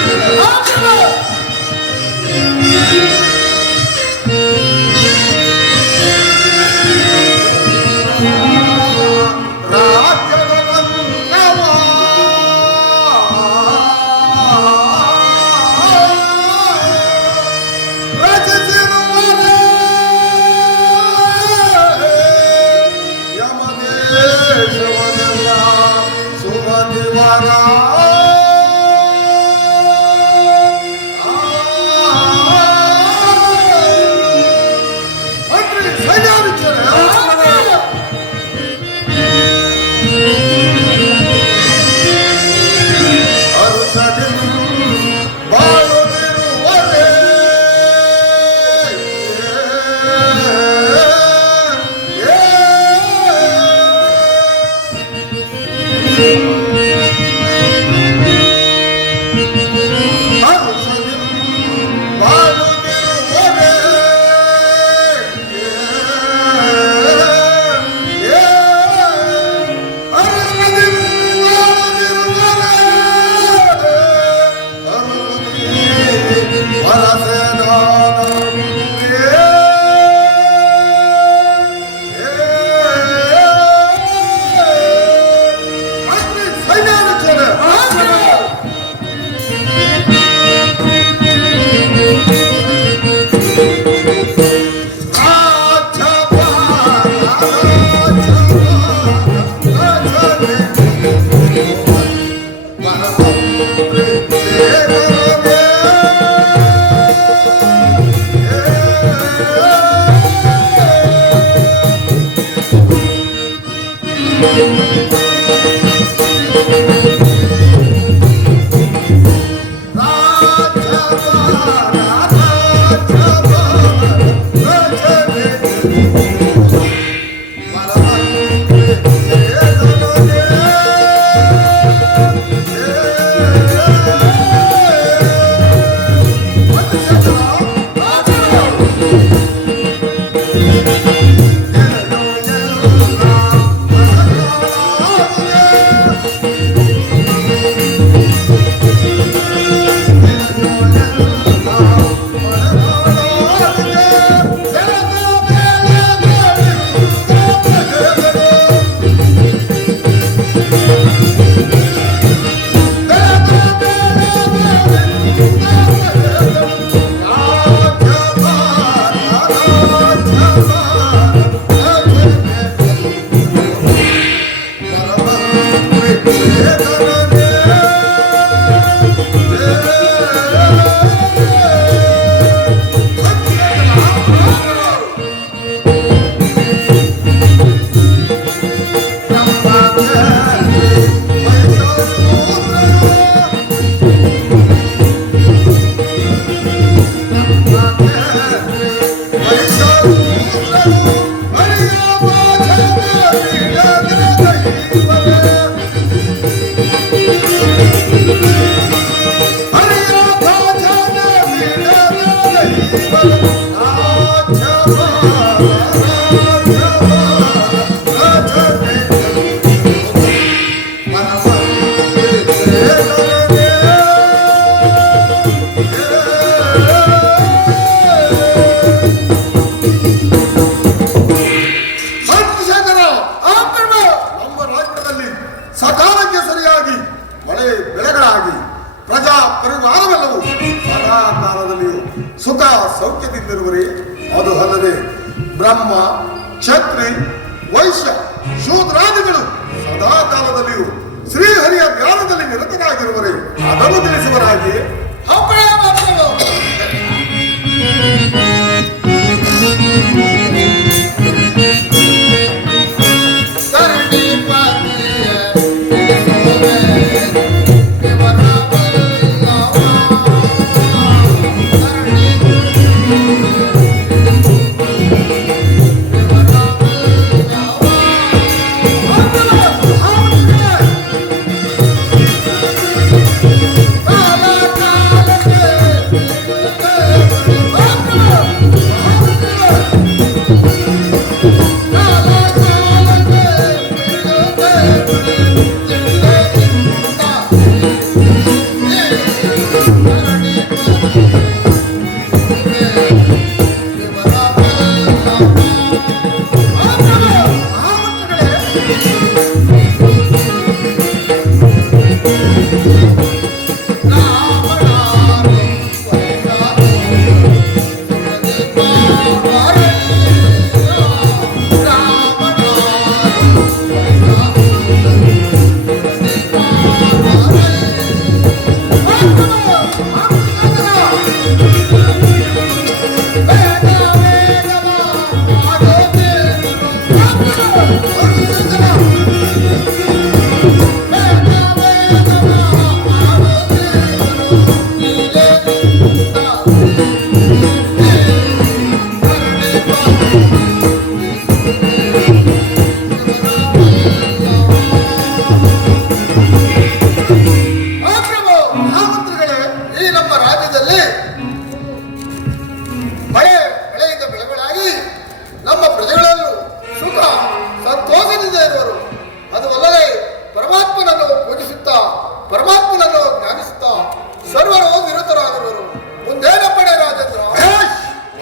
ಸರ್ವರು ನಿರತರಾದವರು. ಮುಂದೇನಪ್ಪಣೆ ರಾಜೇಂದ್ರ?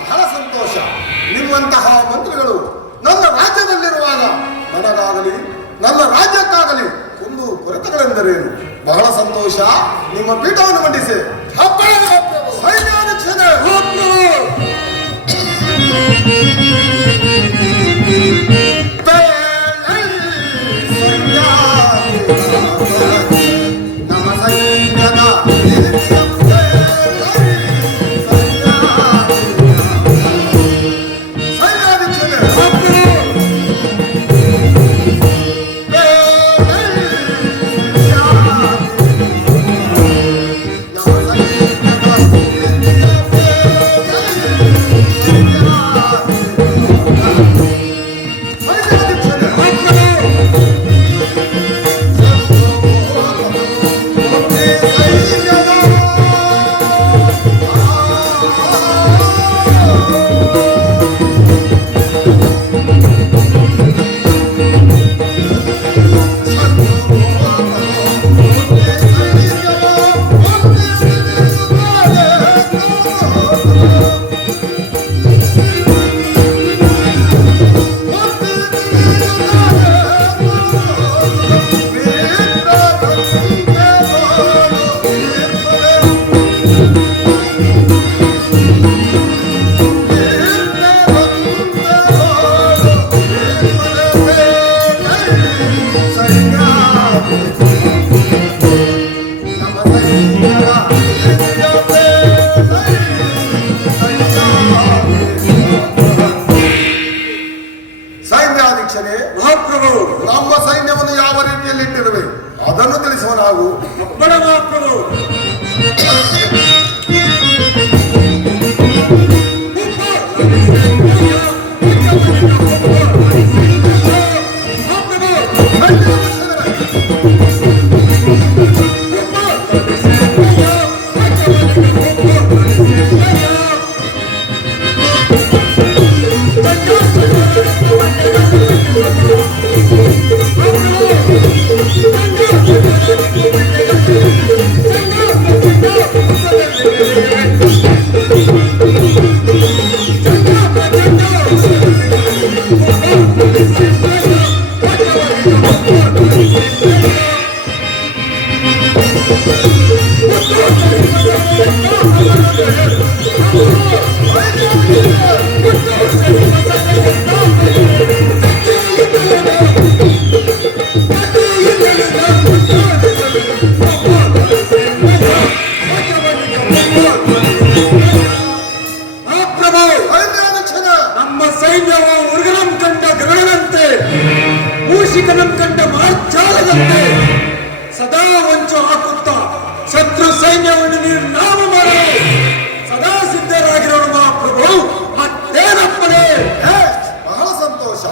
ಬಹಳ ಸಂತೋಷ. ನಿಮ್ಮಂತಹ ಮಂತ್ರಿಗಳು ನನ್ನ ರಾಜ್ಯದಲ್ಲಿರುವಾಗ ನನಗಾಗಲಿ ನನ್ನ ರಾಜ್ಯಕ್ಕಾಗಲಿ ಒಂದು ಕೊರತೆಗಳೆಂದರೇನು? ಬಹಳ ಸಂತೋಷ. ನಿಮ್ಮ ಪೀಠವನ್ನು ಮಂಡಿಸಿ. ಸೈನ್ಯಾಧ್ಯಕ್ಷರೇ, ನಮ್ಮ ಸೈನ್ಯದ ಸೈನ್ಯಾಧ್ಯಕ್ಷರೇ, ಮಹಾಪ್ರಭು, ನಮ್ಮ ಸೈನ್ಯವನ್ನು ಯಾವ ರೀತಿಯಲ್ಲಿ ಇಟ್ಟಿರುವೆ ಅದನ್ನು ತಿಳಿಸುವ ನಾವು. ಮಹಾಪ್ರಭು, ನಮ್ಮ ಸೈನ್ಯವು ಉರ್ಗನಂ ಕಂಡ ಗಗನದಂತೆ, ಮೂಷಿಕನಂ ಕಂಡ ಮಾರ್ಚಾಲದಂತೆ ಸದಾ ಹೊಂಚು ಹಾಕುತ್ತಾ ಶತ್ರು ಸೈನ್ಯವನ್ನು ನಿರ್ನಾಮ ಮಾಡಲು ಸದಾ ಸಿದ್ಧರಾಗಿರೋಣ ಮಹಾಪ್ರಭು. ಮತ್ತೇನಪ್ಪನೇ? ಬಹಳ ಸಂತೋಷ.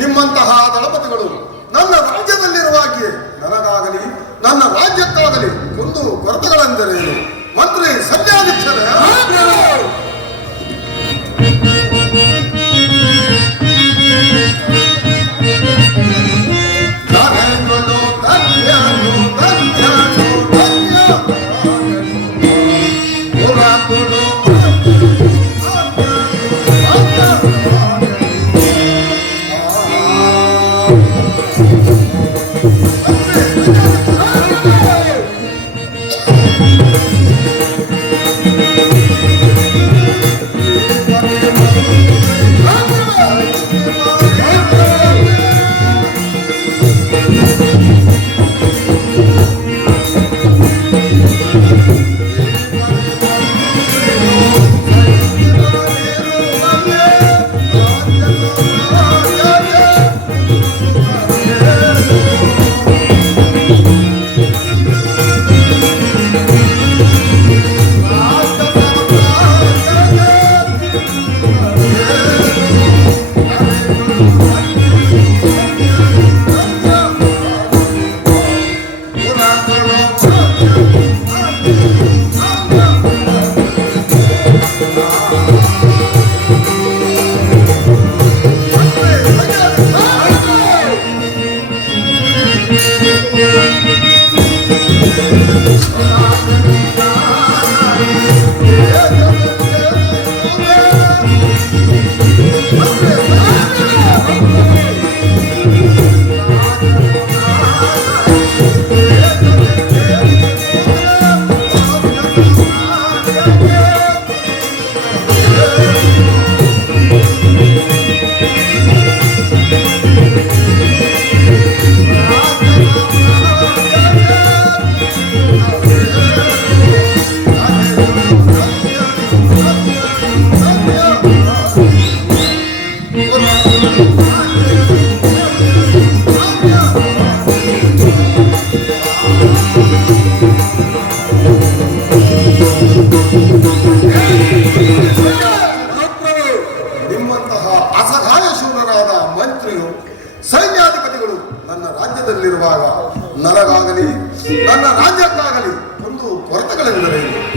ನಿಮ್ಮಂತಹ ದಳಪತಿಗಳು ನನ್ನ ರಾಜ್ಯದಲ್ಲಿರುವಾಗೆ ನನಗಾಗಲಿ ನನ್ನ ರಾಜ್ಯಕ್ಕಾಗಲಿ ಒಂದು ಕೊರತೆಗಳೆಂದರೇನು? ಮಂತ್ರಿ ಸೈನ್ಯಾಧ್ಯಕ್ಷರೇ,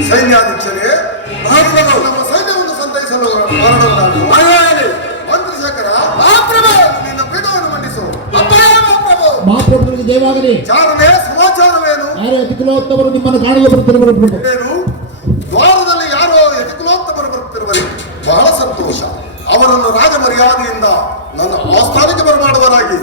ಸೈನ್ಯಾಧೀಕ್ಷರೇ, ನಮ್ಮ ಸೈನ್ಯವನ್ನು ಸಂತೈಸಲು ಹೊರಡೋಣಾಗು. ಮಂತ್ರಿ ಶೇಖರ, ನಿನ್ನ ಪೀಠವನ್ನು ಮಂಡಿಸು. ಮಹಾಪ್ರಭುಗಳಿಗೆ ಜಯವಾಗಲಿ. ಚಾರನೆ ಸಮಾಚಾರವೇನು? ಯಾರೋ ಅತಿಕುಲೋತ್ತಮರು ನಿಮ್ಮನ್ನು ಕಾಣಲು ಬರುತ್ತಿರುವರು ಪ್ರಭು. ಏನು? ದ್ವಾರದಲ್ಲಿ ಯಾರೋ ಯತಿಕುಲೋತ್ತಮರು ಬರುತ್ತಿರುವರು. ಬಹಳ ಸಂತೋಷ. ಅವರನ್ನು ರಾಜ ಮರ್ಯಾದೆಯಿಂದ ನನ್ನ ಆಸ್ಥಾನಕ್ಕೆ ಬರಮಾಡುವರಾಗಿ.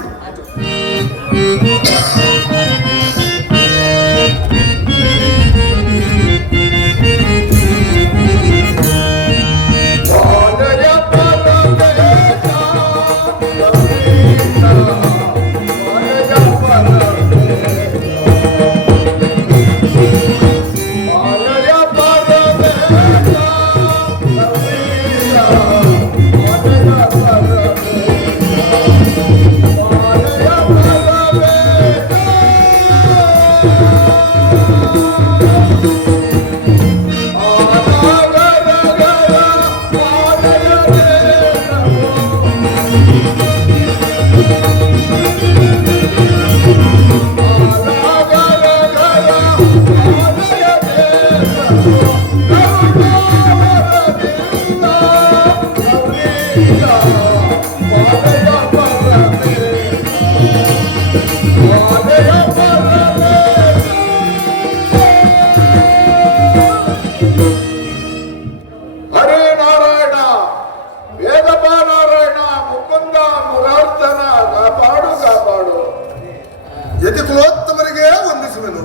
ಯತಿಕುಲೋತ್ತಮರಿಗೆ ವಂದಿಸುವೆನು.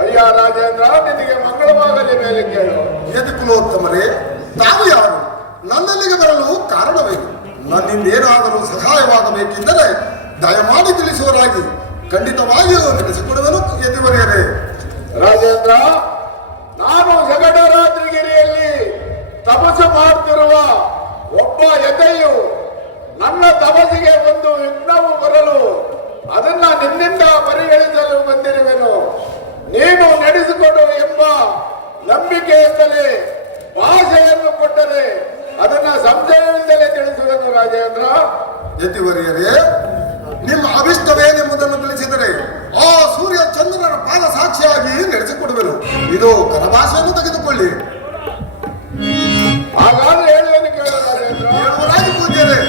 ಅಯ್ಯ ರಾಜೇಂದ್ರ, ನಿನಗೆ ಮಂಗಳವಾಗಲಿ ಮೇಲೆ ಕೇಳು. ಯತಿಕುಲೋತ್ತಮರೇ, ತಾವು ಯಾರು? ನನ್ನಲ್ಲಿಗೆ ಬರಲು ಕಾರಣವೇನು? ನನ್ನಿಂದೇನಾದರೂ ಸಹಾಯವಾಗಬೇಕೆಂದರೆ ದಯಮಾಡಿ ತಿಳಿಸುವರಾಗಿ. ಖಂಡಿತವಾಗಿಯೂ ನಡೆಸಿಕೊಡುವೆನು ಯತಿವರ್ಯರೇ. ರಾಜೇಂದ್ರ, ನಾನು ಜಗಡರಾತ್ರಿಗಿರಿಯಲ್ಲಿ ತಪಸ್ಸು ಮಾಡುತ್ತಿರುವ ಒಬ್ಬ ಯತೆಯು ನನ್ನ ತಪಸ್ಸಿಗೆ ಒಂದು ವಿಘ್ನವು ಬರಲು ಅದನ್ನ ನಿನ್ನಿಂದ ಪರಿಗಣಿಸಲು ಬಂದಿರುವೆನು. ನೀನು ನಡೆಸಿಕೊಡು ಎಂಬ ನಂಬಿಕೆಯಿಂದಲೇ ಭಾಷೆಯನ್ನು ಕೊಟ್ಟರೆ ಅದನ್ನ ಸಂಶಯದಿಂದಲೇ ತಿಳಿಸುವೆನು ರಾಜೇಂದ್ರ. ಯತಿವರ್ಯರೇ, ನಿಮ್ಮ ಅಭಿಷ್ಟವೇನೆಂಬುದನ್ನು ತಿಳಿಸಿದರೆ ಆ ಸೂರ್ಯ ಚಂದ್ರನ ಪಾದ ಸಾಕ್ಷಿಯಾಗಿ ನಡೆಸಿಕೊಡುವೆನು. ಇದು ಕರಭಾಷೆಯನ್ನು ತೆಗೆದುಕೊಳ್ಳಿ. ಹಾಗಾದ್ರೆ ಹೇಳುವೆನು ಕೇಳು ರಾಜೇಂದ್ರ. ಹೇಳುವರಾಗಿ ಪೂಜ್ಯರೇ.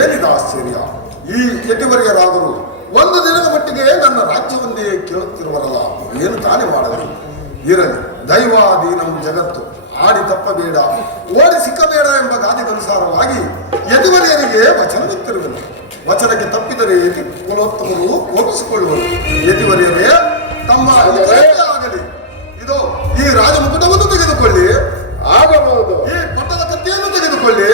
ಏನಿದ ಆಶ್ಚರ್ಯ! ಈ ಯತಿವರ್ಯರಾದರೂ ಒಂದು ದಿನದ ಮಟ್ಟಿಗೆ ನನ್ನ ರಾಜ್ಯವನ್ನೇ ಕೇಳುತ್ತಿರುವರಲ್ಲ, ಏನು ತಾನೇ ಮಾಡಲಿ? ಇರಲಿ, ದೈವಾಧೀನಂ ಜಗತ್ತು, ಆಡಿ ತಪ್ಪಬೇಡ, ಓಡಿ ಸಿಕ್ಕಬೇಡ ಎಂಬ ಗಾದೆಗನುಸಾರವಾಗಿ ಯತಿವರ್ಯರಿಗೆ ವಚನವಿತ್ತಿರುವೆನು. ವಚನಕ್ಕೆ ತಪ್ಪಿದರೆ ಯತಿ ಕುಲೋತ್ತಮರು ಕೋಪಿಸಿಕೊಳ್ಳುವರು. ಯತಿವರ್ಯರೇ, ತಮ್ಮ ಆಗಲಿ, ಇದು ಈ ರಾಜಮುಕುಟವನ್ನು ತೆಗೆದುಕೊಳ್ಳಿ, ಆಗಬಹುದು. ಈ ಪಟ್ಟದ ಕತ್ತಿಯನ್ನು ತೆಗೆದುಕೊಳ್ಳಿ,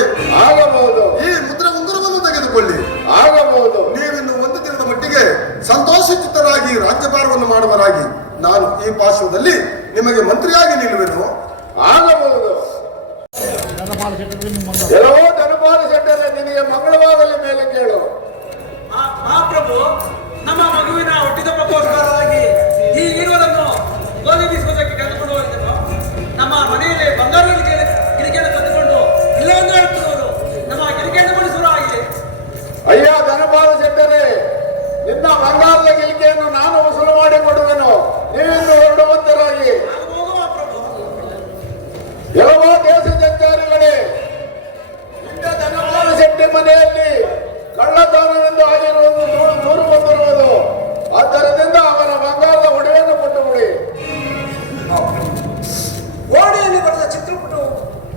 ಆಗಬಹುದು. ಈ ಮುದ್ರೆ ಉಂಗುರವನ್ನು ತೆಗೆದುಕೊಳ್ಳಿ, ಆಗಬಹುದು. ನೀವಿನ್ನು ಒಂದು ದಿನದ ಮಟ್ಟಿಗೆ ಸಂತೋಷಚಿತ್ತರಾಗಿ ರಾಜ್ಯಭಾರವನ್ನು ಮಾಡುವರಾಗಿ ನಾನು ಈ ಪಾರ್ಶ್ವದಲ್ಲಿ ನಿಮಗೆ ಮಂತ್ರಿಯಾಗಿ ನಿಲ್ಲುವೆನು. ಆಗಬಹುದು. ಎಲ್ಲವೋ ಧನಪಾಲ ಶೆಟ್ಟರೆ, ನಿನಗೆ ಮಂಗಳವಾಗಲಿ ಮೇಲೆ ಕೇಳು. ಮಹಾಪ್ರಭು, ನಮ್ಮ ಮಗುವಿನ ಹುಟ್ಟಿದಬ್ಬಕ್ಕೋಸ್ಕರವಾಗಿ ಈ ಇರುವುದನ್ನು ಗೋಧಿ ಬೀಸುವುದಕ್ಕೆ ಕರೆದುಕೊಂಡು ಹೋಗಿದ್ದನು. ನಮ್ಮ ಮನೆಯಲ್ಲಿ ಬಂಗಾರ ಕಿರಿಕೆಯನ್ನು ತಂದುಕೊಂಡು ಇಲ್ಲೊಂದು ಹೇಳ್ತಿರುವರು ನಮ್ಮ ಕಿರಿಕೆಯನ್ನು ಕೊಡಿಸುವರು ಆಗಿದೆ. ಅಯ್ಯ ಧನಪಾಲ ಶೆಟ್ಟರೆ, ನಿನ್ನ ಬಂಗಾರದ ಗಿಲಿಕೆಯನ್ನು ನಾನು ವಸೂಲು ಮಾಡಿ ಕೊಡುವೆನು. ನೀವಿನ್ನು ಹೊರಡುವಂತರಾಗಿ. ಮಹಾಪ್ರಭು, ಎಲ್ಲವೋ ಮನೆಯಲ್ಲಿ ಕಳ್ಳತನವೆಂದು ಆಗಿರುವುದು ದೂರು ಬಂದಿರುವುದು. ಆದ್ದರಿಂದ ಅವರ ಬಂಗಾರದ ಒಡೆಯನ್ನು ಕೊಟ್ಟು ಬಿಡಿ. ಗೋಡೆಯಲ್ಲಿ ಬರೆದ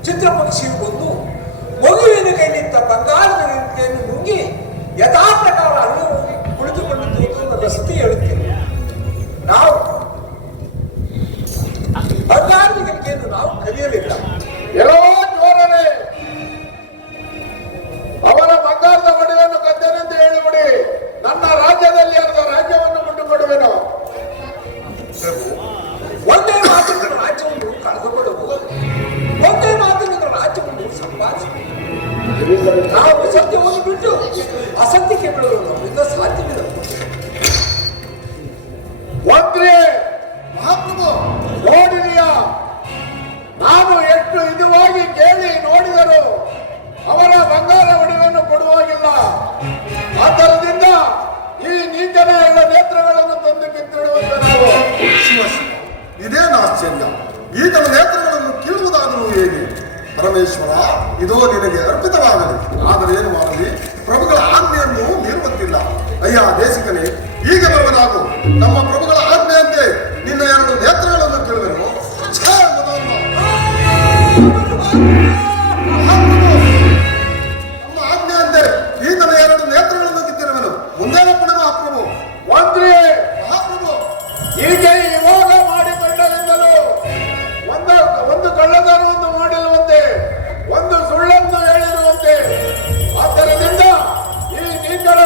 ಚಿತ್ರಪಕ್ಷಿಯು ಬಂದು ಮಗುವಿನ ಕೈ ನಿಂತ ಬಂಗಾರದ ರೀತಿಯನ್ನು ನುಂಗಿ ಯಥಾ ಪ್ರಕಾರ ಅಲ್ಲಿ ಹೋಗಿ ಕುಳಿತುಕೊಂಡಿದ್ದು ರಸ್ತೆ ಹೇಳುತ್ತೇನೆ. ನಾವು ಬಂಗಾರದ ಗಂಟೆಯನ್ನು ನಾವು ಕಲಿಯಲಿಲ್ಲ. ಎಲ್ಲೋ ಚೋರನೇ, ಅವರ ಬಂಗಾರದ ಒಡೆಯನ್ನು ಕದ್ದನೆಂದು ಹೇಳಿಬಿಡಿ. ನನ್ನ ರಾಜ್ಯದಲ್ಲಿ ಅರ್ಧ ರಾಜ್ಯವನ್ನು ಬಿಟ್ಟು ಕೊಡುವೆನು. ಒಂದೇ ಮಾತಿನ ರಾಜ್ಯವನ್ನು ಕಳೆದುಕೊಳ್ಳಬಹುದು, ಒಂದೇ ಮಾತಿನ ರಾಜ್ಯವನ್ನು ಸಂಪಾದಿಸಬಹುದು. ನಾವು ಸತ್ಯವನ್ನು ಬಿಟ್ಟು ಅಸತ್ಯಕ್ಕೆ ಬೀಳಲು ನಮ್ಮಿಂದ ಸಾಧ್ಯವಿಲ್ಲ. ಮಂತ್ರಿ ಮಹಾಪ್ರಭು, ನೋಡಿದೆಯಾ? ನಾನು ಎಷ್ಟು ಇದುವಾಗಿ ಕೇಳಿ ನೋಡಿದರು ಅವರ ಬಂಗಾರ ಒಡೆಯನ್ನು ಕೊಡುವಾಗಿಲ್ಲ. ಆದ್ದರಿಂದ ಈ ನೀಚನ 2 ನೇತ್ರಗಳನ್ನು ತಂದು ಕಿತ್ತಿಡುವಂತೆ ನಾವು. ಶಿವ ಶಿವ, ಇದೇನು ಆಶ್ಚರ್ಯ! ಈತನ ನೇತ್ರಗಳನ್ನು ಕೀಳುವುದಾದರೂ ಹೇಗೆ? ಪರಮೇಶ್ವರ, ಇದೋ ನಿನಗೆ ಅರ್ಪಿತವಾಗಲಿ. ಆದರೆ ಏನು ಮಾಡಲಿ, ಪ್ರಭುಗಳ ಆಜ್ಞೆಯನ್ನು ಮೀರುವಂತಿಲ್ಲ. ಅಯ್ಯ ದೇಶಿಕನೇ, ಹೀಗೆ ಬರುವುದಾಗು. ನಮ್ಮ ಪ್ರಭುಗಳ ಆಜ್ಞೆಯಂತೆ ನಿನ್ನ 2 ನೇತ್ರಗಳನ್ನು ಕೇಳುವೆನು. ಛೇ, ಮದೋನ್ಮ! ಮಹಾಪ್ರಭು, ನಮ್ಮ ಆಜ್ಞೆಯಂತೆ ಈತನ 2 ನೇತ್ರಗಳನ್ನು ಕಿತ್ತಿರುವೆನು. ಮುಂದೇನಪ್ಪಣೆ ಮಹಾಪ್ರಭು. ಮಂತ್ರಿ ಮಹಾಪ್ರಭು, ಹೀಗೆ ಇವಾಗ ಮಾಡಿಕೊಂಡರಿಂದಲೂ ಒಂದು ಕಳ್ಳತನವನ್ನು ಮಾಡಿರುವಂತೆ, ಒಂದು ಸುಳ್ಳನ್ನು ಹೇಳಿರುವಂತೆ. ಆದ್ದರಿಂದ ಈ ನೀಚಳ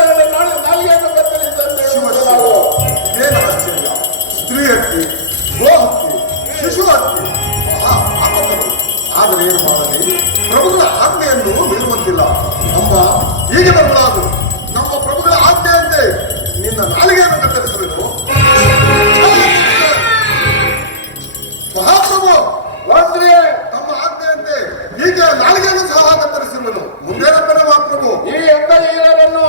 ನಾಲಿಗೆಯನ್ನು ಕತ್ತರಿಸಿದಂತೆ ನಾವು. ಇದೇನು ಆಶ್ಚರ್ಯ! ಸ್ತ್ರೀ ಹತ್ಯೆ, ಗೋ ಹತ್ಯೆ, ಶಿಶು ಹತ್ಯೆ, ಮಹಾ ಪಾಪಗಳು. ಆದರೆ ಏನು ಮಾಡಲಿ, ಪ್ರಭುಗಳ ಆಜ್ಞೆಯನ್ನು ಮೀರುವಂತಿಲ್ಲ. ನಮ್ಮ ಹೀಗೆ ಬರಬಾರದು. ನಮ್ಮ ಪ್ರಭುಗಳ ಆಜ್ಞೆಯಂತೆ ನಿನ್ನ ನಾಲಿಗೆಯನ್ನು ಕತ್ತರಿಸುವೆನು. ಮಹಾಪ್ರಭು, ಮಂತ್ರಿ ನಮ್ಮ ಆಜ್ಞೆಯಂತೆ ಹೀಗೆ ನಾಲಿಗೆಯನ್ನು ಸಹ ಕತ್ತರಿಸಿರುವೆನು. ಮುಂದೇನಪ್ಪನೇ ಮಹಾಪ್ರಭು. ಈ ಹೆಂಗಜೀರರನ್ನು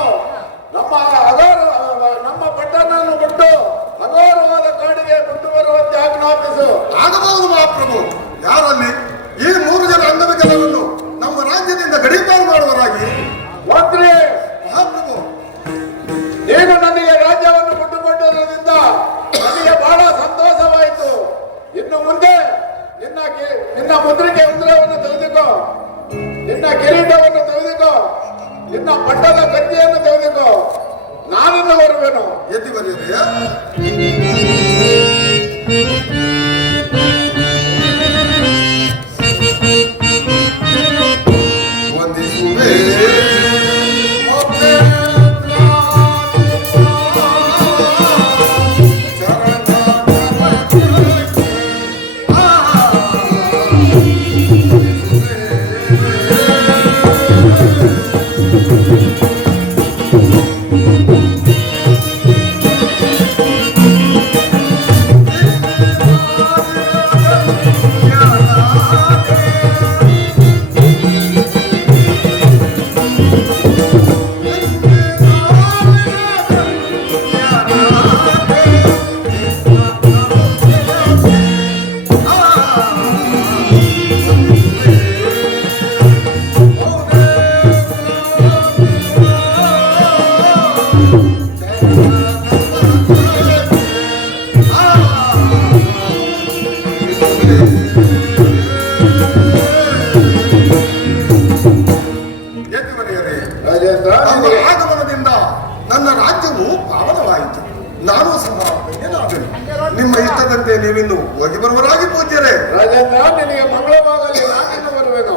ನಮ್ಮ ಪಟ್ಟಣವನ್ನು ಬಿಟ್ಟು ಅಘೋರವಾದ ಕಾಡಿಗೆ ಬಿಟ್ಟು ಬರುವಂತೆ ಆಜ್ಞಾಪಿಸು. ಆಗಬಹುದು ಮಹಾಪ್ರಭು. ಯಾರಲ್ಲಿ ಈ 3 ಜನ ಅಂಗವಿಕಲರನ್ನು ನಮ್ಮ ರಾಜ್ಯದಿಂದ ಗಡೀಪಾರು ಮಾಡುವರಾಗಿ. ಮಂತ್ರಿ ಮಹಾಪ್ರಭು, ನೀನು ನನಗೆ ರಾಜ್ಯವನ್ನು ಬಿಟ್ಟುಕೊಟ್ಟಿರುವುದರಿಂದ ನನಗೆ ಬಹಳ ಸಂತೋಷವಾಯಿತು. ಇನ್ನು ಮುಂದೆ ನಿನ್ನ ಮುದ್ರಿಕೆ ಉಂಗುರವನ್ನು ತೆಗೆದುಕೋ, ನಿನ್ನ ಕಿರೀಟವನ್ನು ತೆಗೆದುಕೋ, ನಿನ್ನ ಪಟ್ಟದ ಕತ್ತಿಯನ್ನು ತೆಗೆದುಕೋ. ನಾನಿನ್ನು ಬರುವೆನು. ಎತ್ತಿ ಬರೆಯದೆಯಾ? ವಂದಿಸುವೆ ರಾಜೇಂದ್ರ, ನಮ್ಮ ಆಗಮನದಿಂದ ನನ್ನ ರಾಜ್ಯವು ಪಾವನವಾಯಿತು. ನಾನು ಸಹ ಧನ್ಯನಾದೆನು. ನಿಮ್ಮ ಇಷ್ಟದಂತೆ ನೀವಿನ್ನು ಹೋಗಿ ಬರುವರಾಗಿ ಪೂಜ್ಯರೇ. ರಾಜೇಂದ್ರ, ನಿನಗೆ ಮಂಗಳವಾಗಲಿ. ನಾನಿನ್ನು ಬರುವೆನು.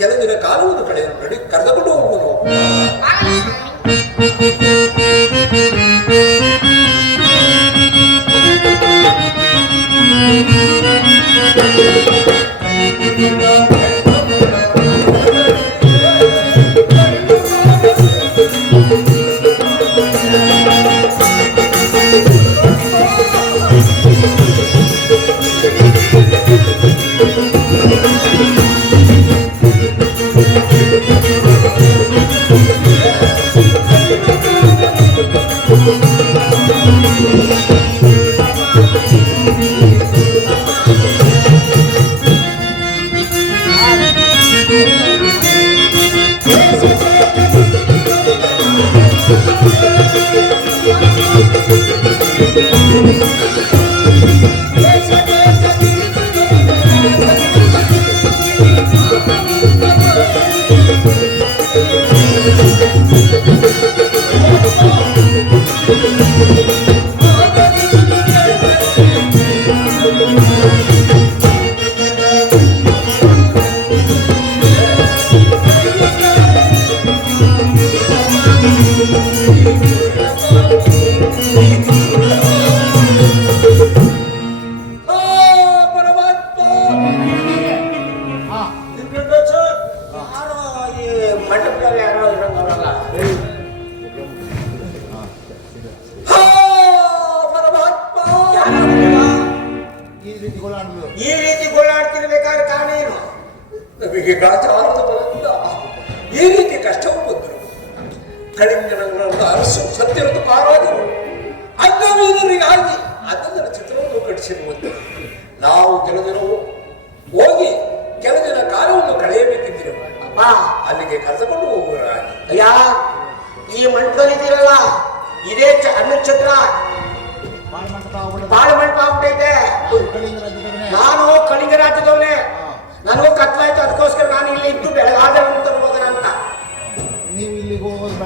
ಕೆಲ ದಿನ ಕಾಲವನ್ನು ಕರೆದುಕೊಂಡು ಹೋಗುವುದು. ಆಗಲಿ ಸ್ವಾಮಿ. ಮಂಟಪದಲ್ಲಿ ಯಾರೋ ಇರೋಲ್ಲ. ಈ ರೀತಿ ಗೋಳಾಡ್ತಿರ್ಬೇಕಾದ್ರೆ ಕಾರಣ ಏನು? ನಮಗೆ ಗಾಚಾರದ ಬಲದಿಂದ ಈ ರೀತಿ ಕಷ್ಟವು ಬಂದರು. ಕಳಿಂಗನಗಳನ್ನು ಅರಸು ಸತ್ಯವನ್ನು ಪಾರಾದರು. ಅಂಗವೀರರಿಗಾಗಿ ಅದನ್ನ ಚಿತ್ರವನ್ನು ಕಟ್ಟಿಸಿರುವಂತೆ ನಾವು ಕೆಲ ದಿನ ಹೋಗಿ ಕೆಲ ದಿನ ಕಾಲವನ್ನು ಕಳೆಯಬೇಕಿದ್ದರು. ಅಪ್ಪ ಅಲ್ಲಿಗೆ ಕರೆದುಕೊಂಡು ಹೋಗುವ. ಅಯ್ಯ, ಈ ಮಂಟಪದಲ್ಲಿದ್ದೀರಲ್ಲ, ಇದೇ ಅನ್ನಛತ್ರ ಬಾಳ ಮಂಟಪ ಆಗ್ಬಿಟ್ಟೈತೆ. ನಾನು ಕಳಿಂಗ ರಾಜ್ಯದವನೇ. ನನಗೂ ಕತ್ಲಾಯ್ತು, ಅದಕ್ಕೋಸ್ಕರ ನಾನು ಇಲ್ಲಿ ಇದ್ದು ಬೆಳಗಾದ ಹೋಗೋಣ ಅಂತ.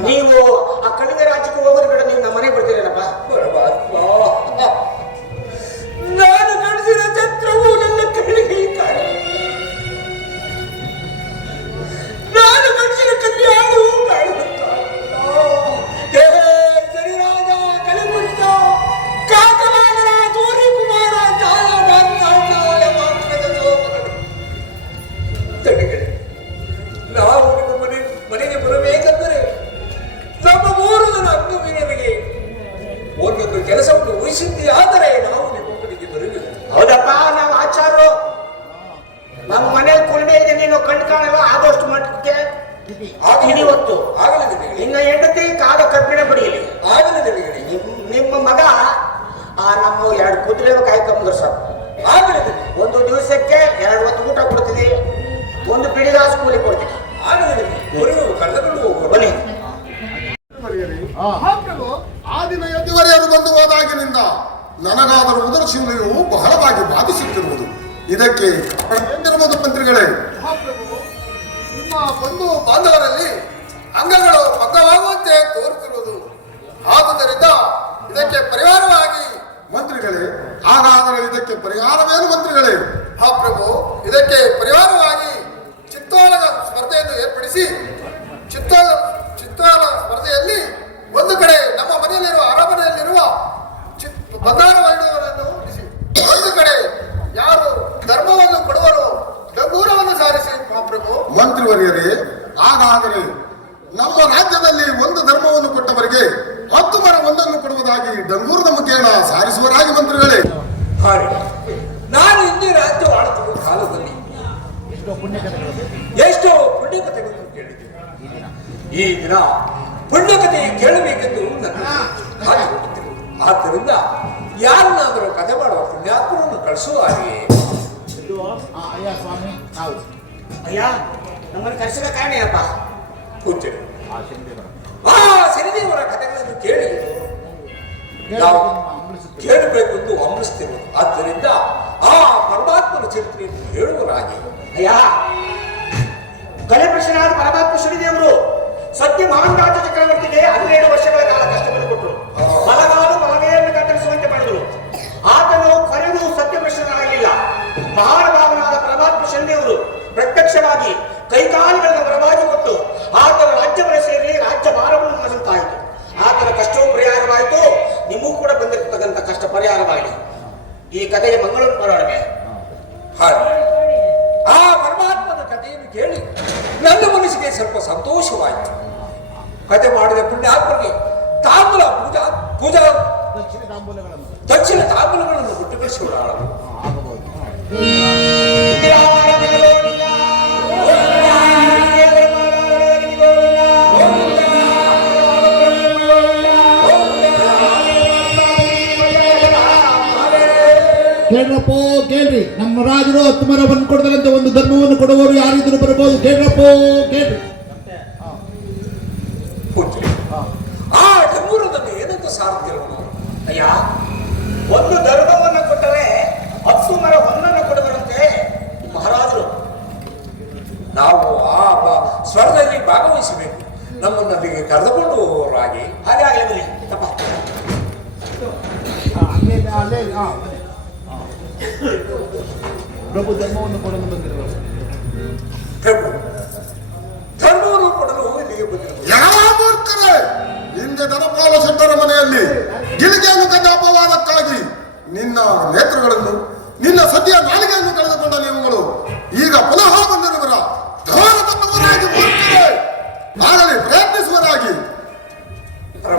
ನೀವು ಆ ಕಳಿಂಗ ರಾಜ್ಯಕ್ಕೆ ಹೋಗೋದು ಬೇಡ, ನೀವು ನಮ್ಮ ಮನೆಗೆ ಬರ್ತೀರೇನಪ್ಪ? ನಾನು ನಡೆಸಿದ ಛತ್ರವು ನನ್ನ ಕಣ್ಣಿಗೆ ಕಾಣ, ನಾನು ನಡೆಸಿದ ಕಲ್ಯಾಣವು ಕಾಣುತ್ತ ಸರಿರಾಜ ಕಲಿಮುಷ್ಟ ಕಾಕವಾಗರ ಸೂರ್ಯ ಕುಮಾರ ತಡೆಗಡೆ ನಾವು ನಿಮ್ಮ ಮನೆಗೆ ಬರಬೇಕೆಂದರೆ ನಮ್ಮ 3 ಜನ ಅಂಗವೀರರಿಗೆ ಒಂದೊಂದು ಕೆಲಸವನ್ನು ವಹಿಸಿದ್ದೇ ಆದರೆ ನಾವು ನಿಮ್ಮ ಮನೆಗೆ ಬರಲಿಲ್ಲ. ಹೌದಪ್ಪ, ನಾವು ಆಚಾರ್ಯರು. ನಮ್ಮ ಮನೇಲಿ ಕುಳ್ಳೆ ಇದೆ, ನೀನು ಕಣ್ಣು ಕಾಣಲ್ಲ. ಆದಷ್ಟು ಮಟ್ಟಕ್ಕೆ ಇವತ್ತು ಆಗಲಿದೆ ನಿನ್ನ ಹೆಂಡತಿ ಕಾದ ಕಬ್ಬಿಣ ಬಡಿಯಲಿ. ಆಗಲಿದೆ ನಿಮ್ಮ ಮಗ ನಮ್ಮ 2 ಕುದುರೆ ಕಾಯ್ಕೊಂಬಂದ್ರು ಸರ್. ಆಗಲಿದೆ. ಒಂದು ದಿವಸಕ್ಕೆ 2 ಹೊತ್ತು ಊಟ ಕೊಡ್ತೀನಿ, ಒಂದು ಪಿಡಿಗಾಸು ಕೂಲಿ ಕೊಡ್ತೀನಿ. ಆಗಲಿದೆ. ಕರೆದುಕೊಂಡು ಹೋಗುವ. ಬನ್ನಿ. ಆ ದಿನ ಯತಿವರಿಯರು ಬಂದು ಹೋದಾಗಿನಿಂದ ನನಗಾದರೂ ಉದರಶಿಲೆಯು ಬಹಳವಾಗಿ ಬಾಧಿಸುತ್ತಿರುವುದು. ಇದಕ್ಕೆ ಕಾರಣವೇನಿರುವುದು ಮಂತ್ರಿಗಳೇ? ನಿಮ್ಮ ಬಂಧು ಬಾಂಧವರಲ್ಲಿ ಅಂಗಗಳು ಭಗ್ನವಾಗುವಂತೆ ತೋರುತ್ತಿರುವುದು. ಆದುದರಿಂದ ಇದಕ್ಕೆ ಪರಿಹಾರವಾಗಿ ಮಂತ್ರಿಗಳೇ, ಹಾಗಾದರೆ ಇದಕ್ಕೆ ಪರಿಹಾರವೇನು ಮಂತ್ರಿಗಳೇ? ಹಾ ಪ್ರಭು, ಇದಕ್ಕೆ ಪರಿಹಾರವಾಗಿ ಚಿತ್ತಾಲ ಸ್ಪರ್ಧೆಯನ್ನು ಏರ್ಪಡಿಸಿ ಚಿತ್ತಾಲ ಸ್ಪರ್ಧೆಯಲ್ಲಿ ಒಂದು ಕಡೆ ನಮ್ಮ ಮನೆಯಲ್ಲಿರುವ ಅರಮನೆಯಲ್ಲಿರುವ ಬಂಗಾರ ವರ್ಣವನ್ನು ಉಳಿಸಿ, ಒಂದು ಕಡೆ ಯಾರು ಧರ್ಮವನ್ನು ಕೊಡುವರು ಗಂಗೂರವನ್ನು ಸಾರಿಸಿ. ಮಹಾಪ್ರಭು ಮಂತ್ರಿವರಿಯರೇ, ಹಾಗಾದರೆ ನಮ್ಮ ರಾಜ್ಯದಲ್ಲಿ ಒಂದು ಧರ್ಮವನ್ನು ಕೊಟ್ಟವರಿಗೆ 10 ಮರ ಒಂದನ್ನು ಕೊಡುವುದಾಗಿ ಡಂಗೂರದ ಮುಖೇನ ಸಾರಿಸುವರಾಗಿ ಮಂತ್ರಿಗಳೇ. ಹಾಗೆ ನಾನು ಹಿಂದೆ ರಾಜ್ಯ ಆಳುತ್ತಿರುವ ಕಾಲದಲ್ಲಿ ಎಷ್ಟೋ ಪುಣ್ಯಕಥೆಗಳನ್ನು ಕೇಳಿದ್ದೇನೆ. ಈ ದಿನ ಪುಣ್ಯಕಥೆ ಕೇಳಬೇಕೆಂದು ನನ್ನ ಹಾಗೆ ಹೋಗುತ್ತಿರುವುದು. ಆದ್ದರಿಂದ ಯಾರನ್ನಾದರೂ ಕಥೆ ಮಾಡುವ ಪುಣ್ಯಾತ್ಮರನ್ನು ಕಳಿಸುವ ಹಾಗೆಯೇ. ಅಯ್ಯ, ನಮ್ಮನ್ನು ಕರೆಸಿದ ಕಾರಣ ಏನಪ್ಪ? ಕೂತೇನೆ. ಆ ಶನಿದೇವರ ಕಥೆಗಳನ್ನು ಕೇಳಿ ನಾವು ಕೇಳಬೇಕೆಂದು ಹಂಬಲಿಸುತ್ತಿರುವುದು. ಆದ್ದರಿಂದ ಆ ಪರಮಾತ್ಮನ ಚರಿತ್ರೆಯನ್ನು ಹೇಳುವರಾಗಿ. ಅಯ್ಯ, ಕಲಿಪುರುಷನಾದ ಪರಮಾತ್ಮ ಶನಿದೇವರು ಸತ್ಯ ಮಹಾರಾಜ ಚಕ್ರವರ್ತಿಗೆ 12 ವರ್ಷಗಳ ಕಾಲ ಕಷ್ಟವನ್ನು ಕೊಟ್ಟರು. ಬಲಗೆಯನ್ನು ಕತ್ತರಿಸುವಂತೆ ಮಾಡಿದರು. ಆತನು ಕೊನೆಗೂ ಸತ್ಯಪುರುಷನಾಗಲಿಲ್ಲ. ಮಹಾನುಭಾವನಾದ ಪರಮಾತ್ಮ ಶನಿದೇವರು ಪ್ರತ್ಯಕ್ಷ ಪ್ರತ್ಯಕ್ಷವಾಗಿ ಕೈಕಾಲುಗಳನ್ನು ಬರವಾಗಿ ಕೊಟ್ಟು ಆತನ ರಾಜ್ಯವನ್ನು ಸೇರಿ ರಾಜ್ಯ ಭಾರವನ್ನು ಮಾಡಿದಂತಾಯಿತು. ಆತನ ಕಷ್ಟವೂ ಪರಿಹಾರವಾಯಿತು, ನಿಮಗೂ ಕೂಡ ಬಂದಿರತಕ್ಕಂಥ ಕಷ್ಟ ಪರಿಹಾರವಾಗಲಿ. ಈ ಕಥೆಯ ಮಂಗಳೂರು ಮಾಡೋಣವೇ? ಹಾಗೆ ಆ ಪರಮಾತ್ಮನ ಕಥೆಯನ್ನು ಕೇಳಿ ನನ್ನ ಮನಸ್ಸಿಗೆ ಸ್ವಲ್ಪ ಸಂತೋಷವಾಯಿತು. ಕಥೆ ಮಾಡಿದ ಪುಣ್ಯಾತ್ಮಗೆ ತಾಂಬೂಲ ಪೂಜಾ ದಕ್ಷಿಣ ತಾಂಬೂಲಗಳನ್ನು ಬಿಟ್ಟು ಕಳಿಸೋಣ. ಕೇಳ್ರಪ್ಪೋ ಕೇಳ್ರಿ, ನಮ್ಮ ರಾಜರು 10 ಮರವನ್ನು ಕೊಡದಂತೆ ಒಂದು ಧರ್ಮವನ್ನು ಕೊಡುವವರು ಯಾರಿದ್ರು ಬರಬಹುದು. ಕೇಳ್ರಪ್ಪೋ ಕೇಳ್ರಿ. ಆ ಡಂಗೂರದಲ್ಲಿ ಏನಂತ ಸಾರ್ತಿರೋನು? ಅಯ್ಯ, ಒಂದು ಧರ್ಮವನ್ನು ಕೊಟ್ಟರೆ 10 ಮರ ಹೊನ್ನನ್ನು ಕೊಡುವರಂತೆ ಮಹಾರಾಜರು. ನಾವು ಆ ಸ್ವರದಲ್ಲಿ ಭಾಗವಹಿಸಬೇಕು. ನಮ್ಮನ್ನು ಅಲ್ಲಿಗೆ ಕರೆದುಕೊಂಡು ಹೋಗುವವರಾಗಿ ಹಾಗೆ ಆಗಲಿ ತಪ್ಪ. ಪ್ರಭು ಧರ್ಮವನ್ನು ಕೊಡಲು ಬಂದಿರುವರು. ಧರ್ಮವನ್ನು ಕೊಡಲು ಇಲ್ಲಿಗೆ ಬಂದಿರುವರು. ಯಾವ ಮೂರ್ಖರೇ! ಹಿಂದೆ ಧನಪಾಲ ಶೆಟ್ಟರ ಮನೆಯಲ್ಲಿ ಗಿಲಿಗೆಯನ್ನು ಕದ್ದ ಅಪವಾದಕ್ಕಾಗಿ ನಿನ್ನ ನೇತ್ರಗಳನ್ನು, ನಿನ್ನ ಸದ್ಯ ನಾಲಿಗೆಯನ್ನು ಕಳೆದುಕೊಂಡ ನೀವುಗಳು ಈಗ ಪುನಃ ಬಂದಿರುವರ ಧರ್ಮದವರಾಗಿ ಮೂರ್ಖರೇ ಆಗಲಿ ಪ್ರಯತ್ನಿಸುವರಾಗಿ.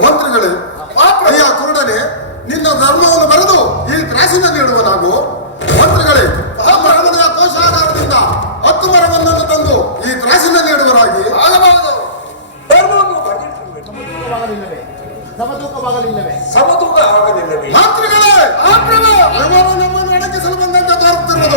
ಮಂತ್ರಿಗಳೇ, ಅಯ್ಯ ಕುರುಡನೆ, ನಿನ್ನ ಧರ್ಮವನ್ನು ಬರೆದು ಈ ಕ್ರಾಸಿನಲ್ಲಿ ಇಡುವನಾಗು. ಮಂತ್ರಿಗಳೇ, ನಮ್ಮ ಅರಮನೆಯ ಕೋಶಾಗಾರದಿಂದ 10 ಮರವನ್ನು ತಂದು ಈ ಕ್ರಾಸಿನಲ್ಲಿ ಇಡುವರಾಗಿ. ಆಗಬಹುದು. ಧರ್ಮವನ್ನು ಬರೆದಿಟ್ಟಿರಬೇಕು. ಸಮತೂಕವಾಗಲಿಲ್ಲವೇ? ಸಮತೂಕ ಆಗಲಿಲ್ಲವೇ? ಮಂತ್ರಿಗಳೇ, ಇವರು ನಮ್ಮನ್ನು ಅಡಗಿಸಲು ಬಂದಂತೆ ತೋರುತ್ತಿರುವುದು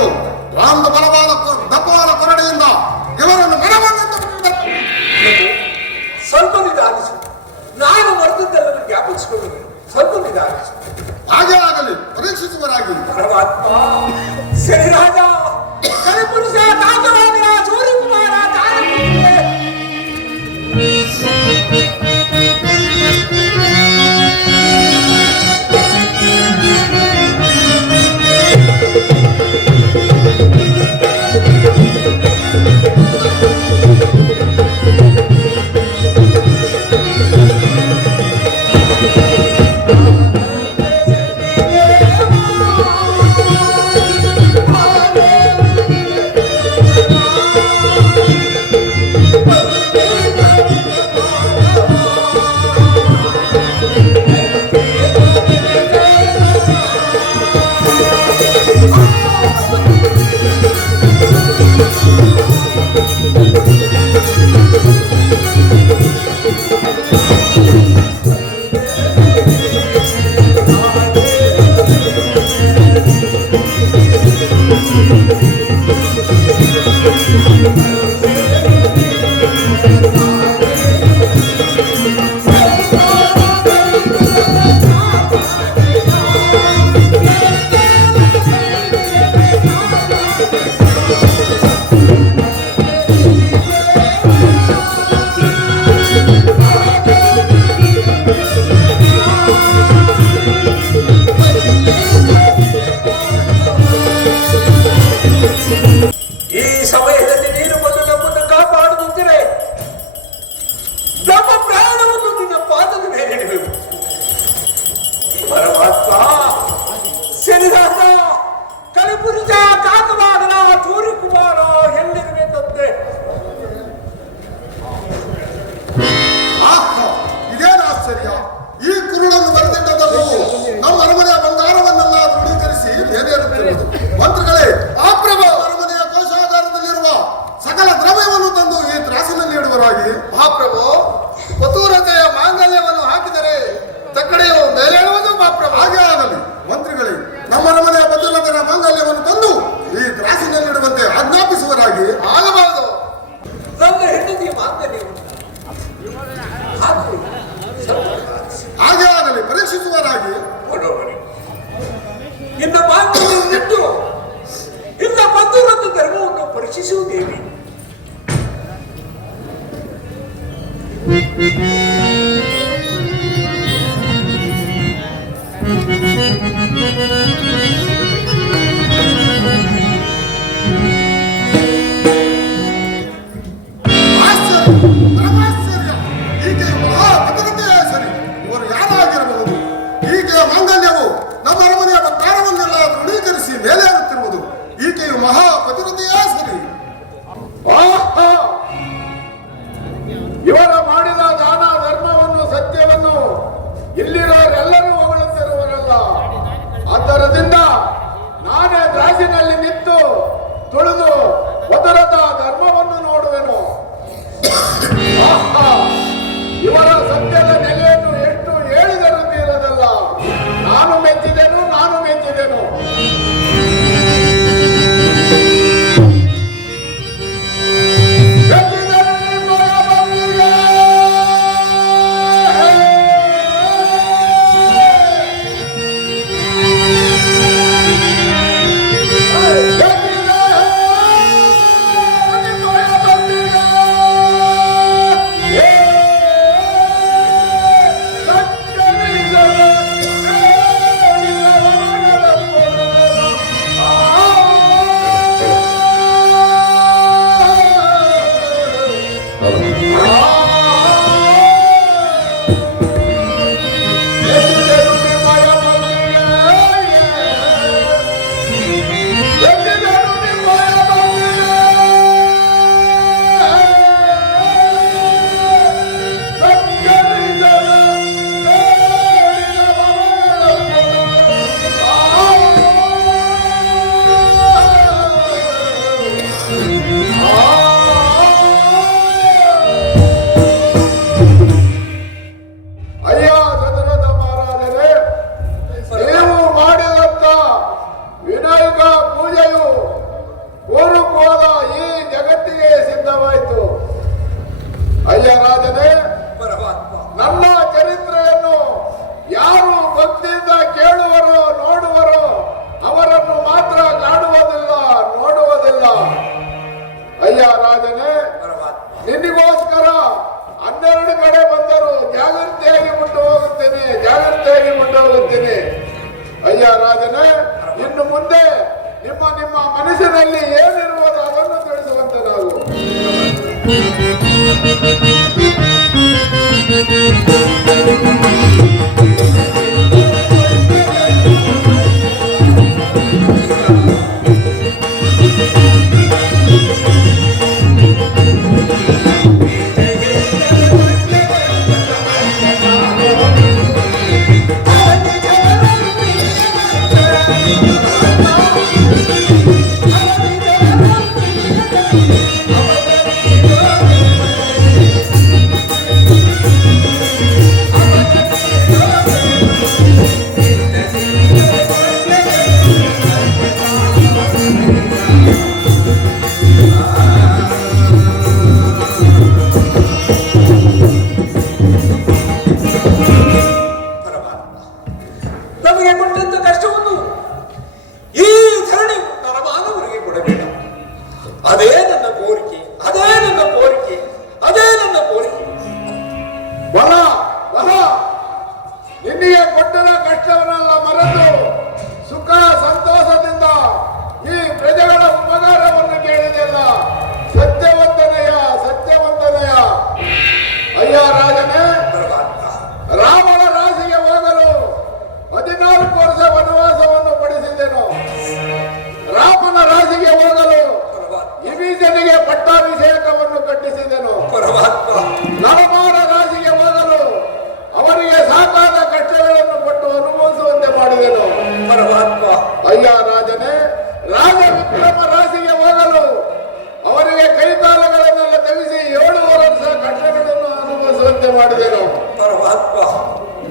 ಮಾಡಿದೆನು. ಪರಮಾತ್ಮ,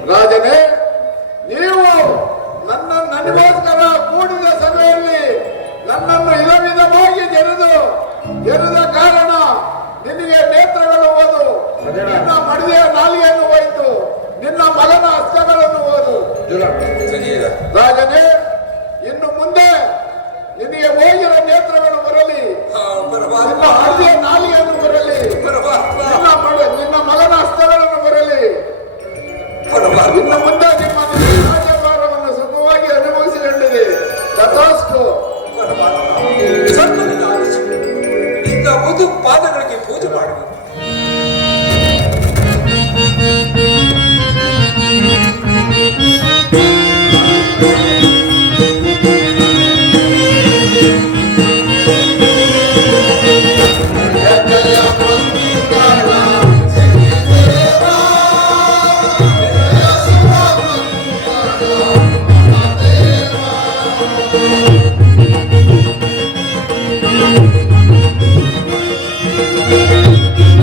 ರಾಜನೇ, ನೀವು ನನಗೋಸ್ಕರ ಕೂಡಿದ ಸಭೆಯಲ್ಲಿ ನನ್ನನ್ನು ವಿಧವಾಗಿ ಜರಿದ ಕಾರಣ ನಿನಗೆ ನೇತ್ರಗಳು ಹೋದು, ನಿನ್ನ ಮಡಿದೆಯ ನಾಲಿಗೆಯನ್ನು ಹೋಯಿತು, ನಿನ್ನ ಮಗನ ಹಸ್ತಗಳನ್ನು ಹೋದು. ರಾಜನೇ, ಇನ್ನು ಮುಂದೆ ನಿನಗೆ ಹೋಗಿರೋ ನೇತ್ರಗಳು ಬರಲಿ, ನಿನ್ನ ಮಡಿದೆಯ ನಾಲಿಗೆಯನ್ನು ಬರಲಿ, ನಿನ್ನ ಮಗನ ಹಸ್ತಗಳನ್ನು ಬರಲಿ. ಇನ್ನು ಮುಂದೆ ನಿಮ್ಮ ರಾಜ್ಯಭಾರವನ್ನು ಸುಖವಾಗಿ ಅನುಭವಿಸಿಕೊಂಡಿದೆ. ತಥಾಸ್ತು. ಇಂಥ ಬುದ್ಧು ಪಾದಗಳಿಗೆ ಪೂಜೆ ಮಾಡಬೇಕು. Thank you.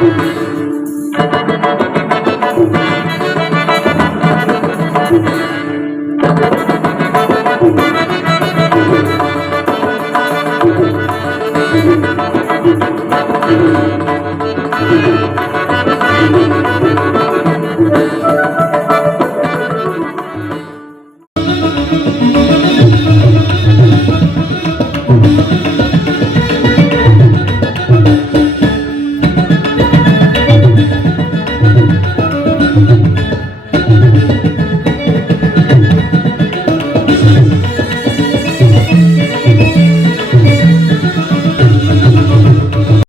ಧರ್ಮ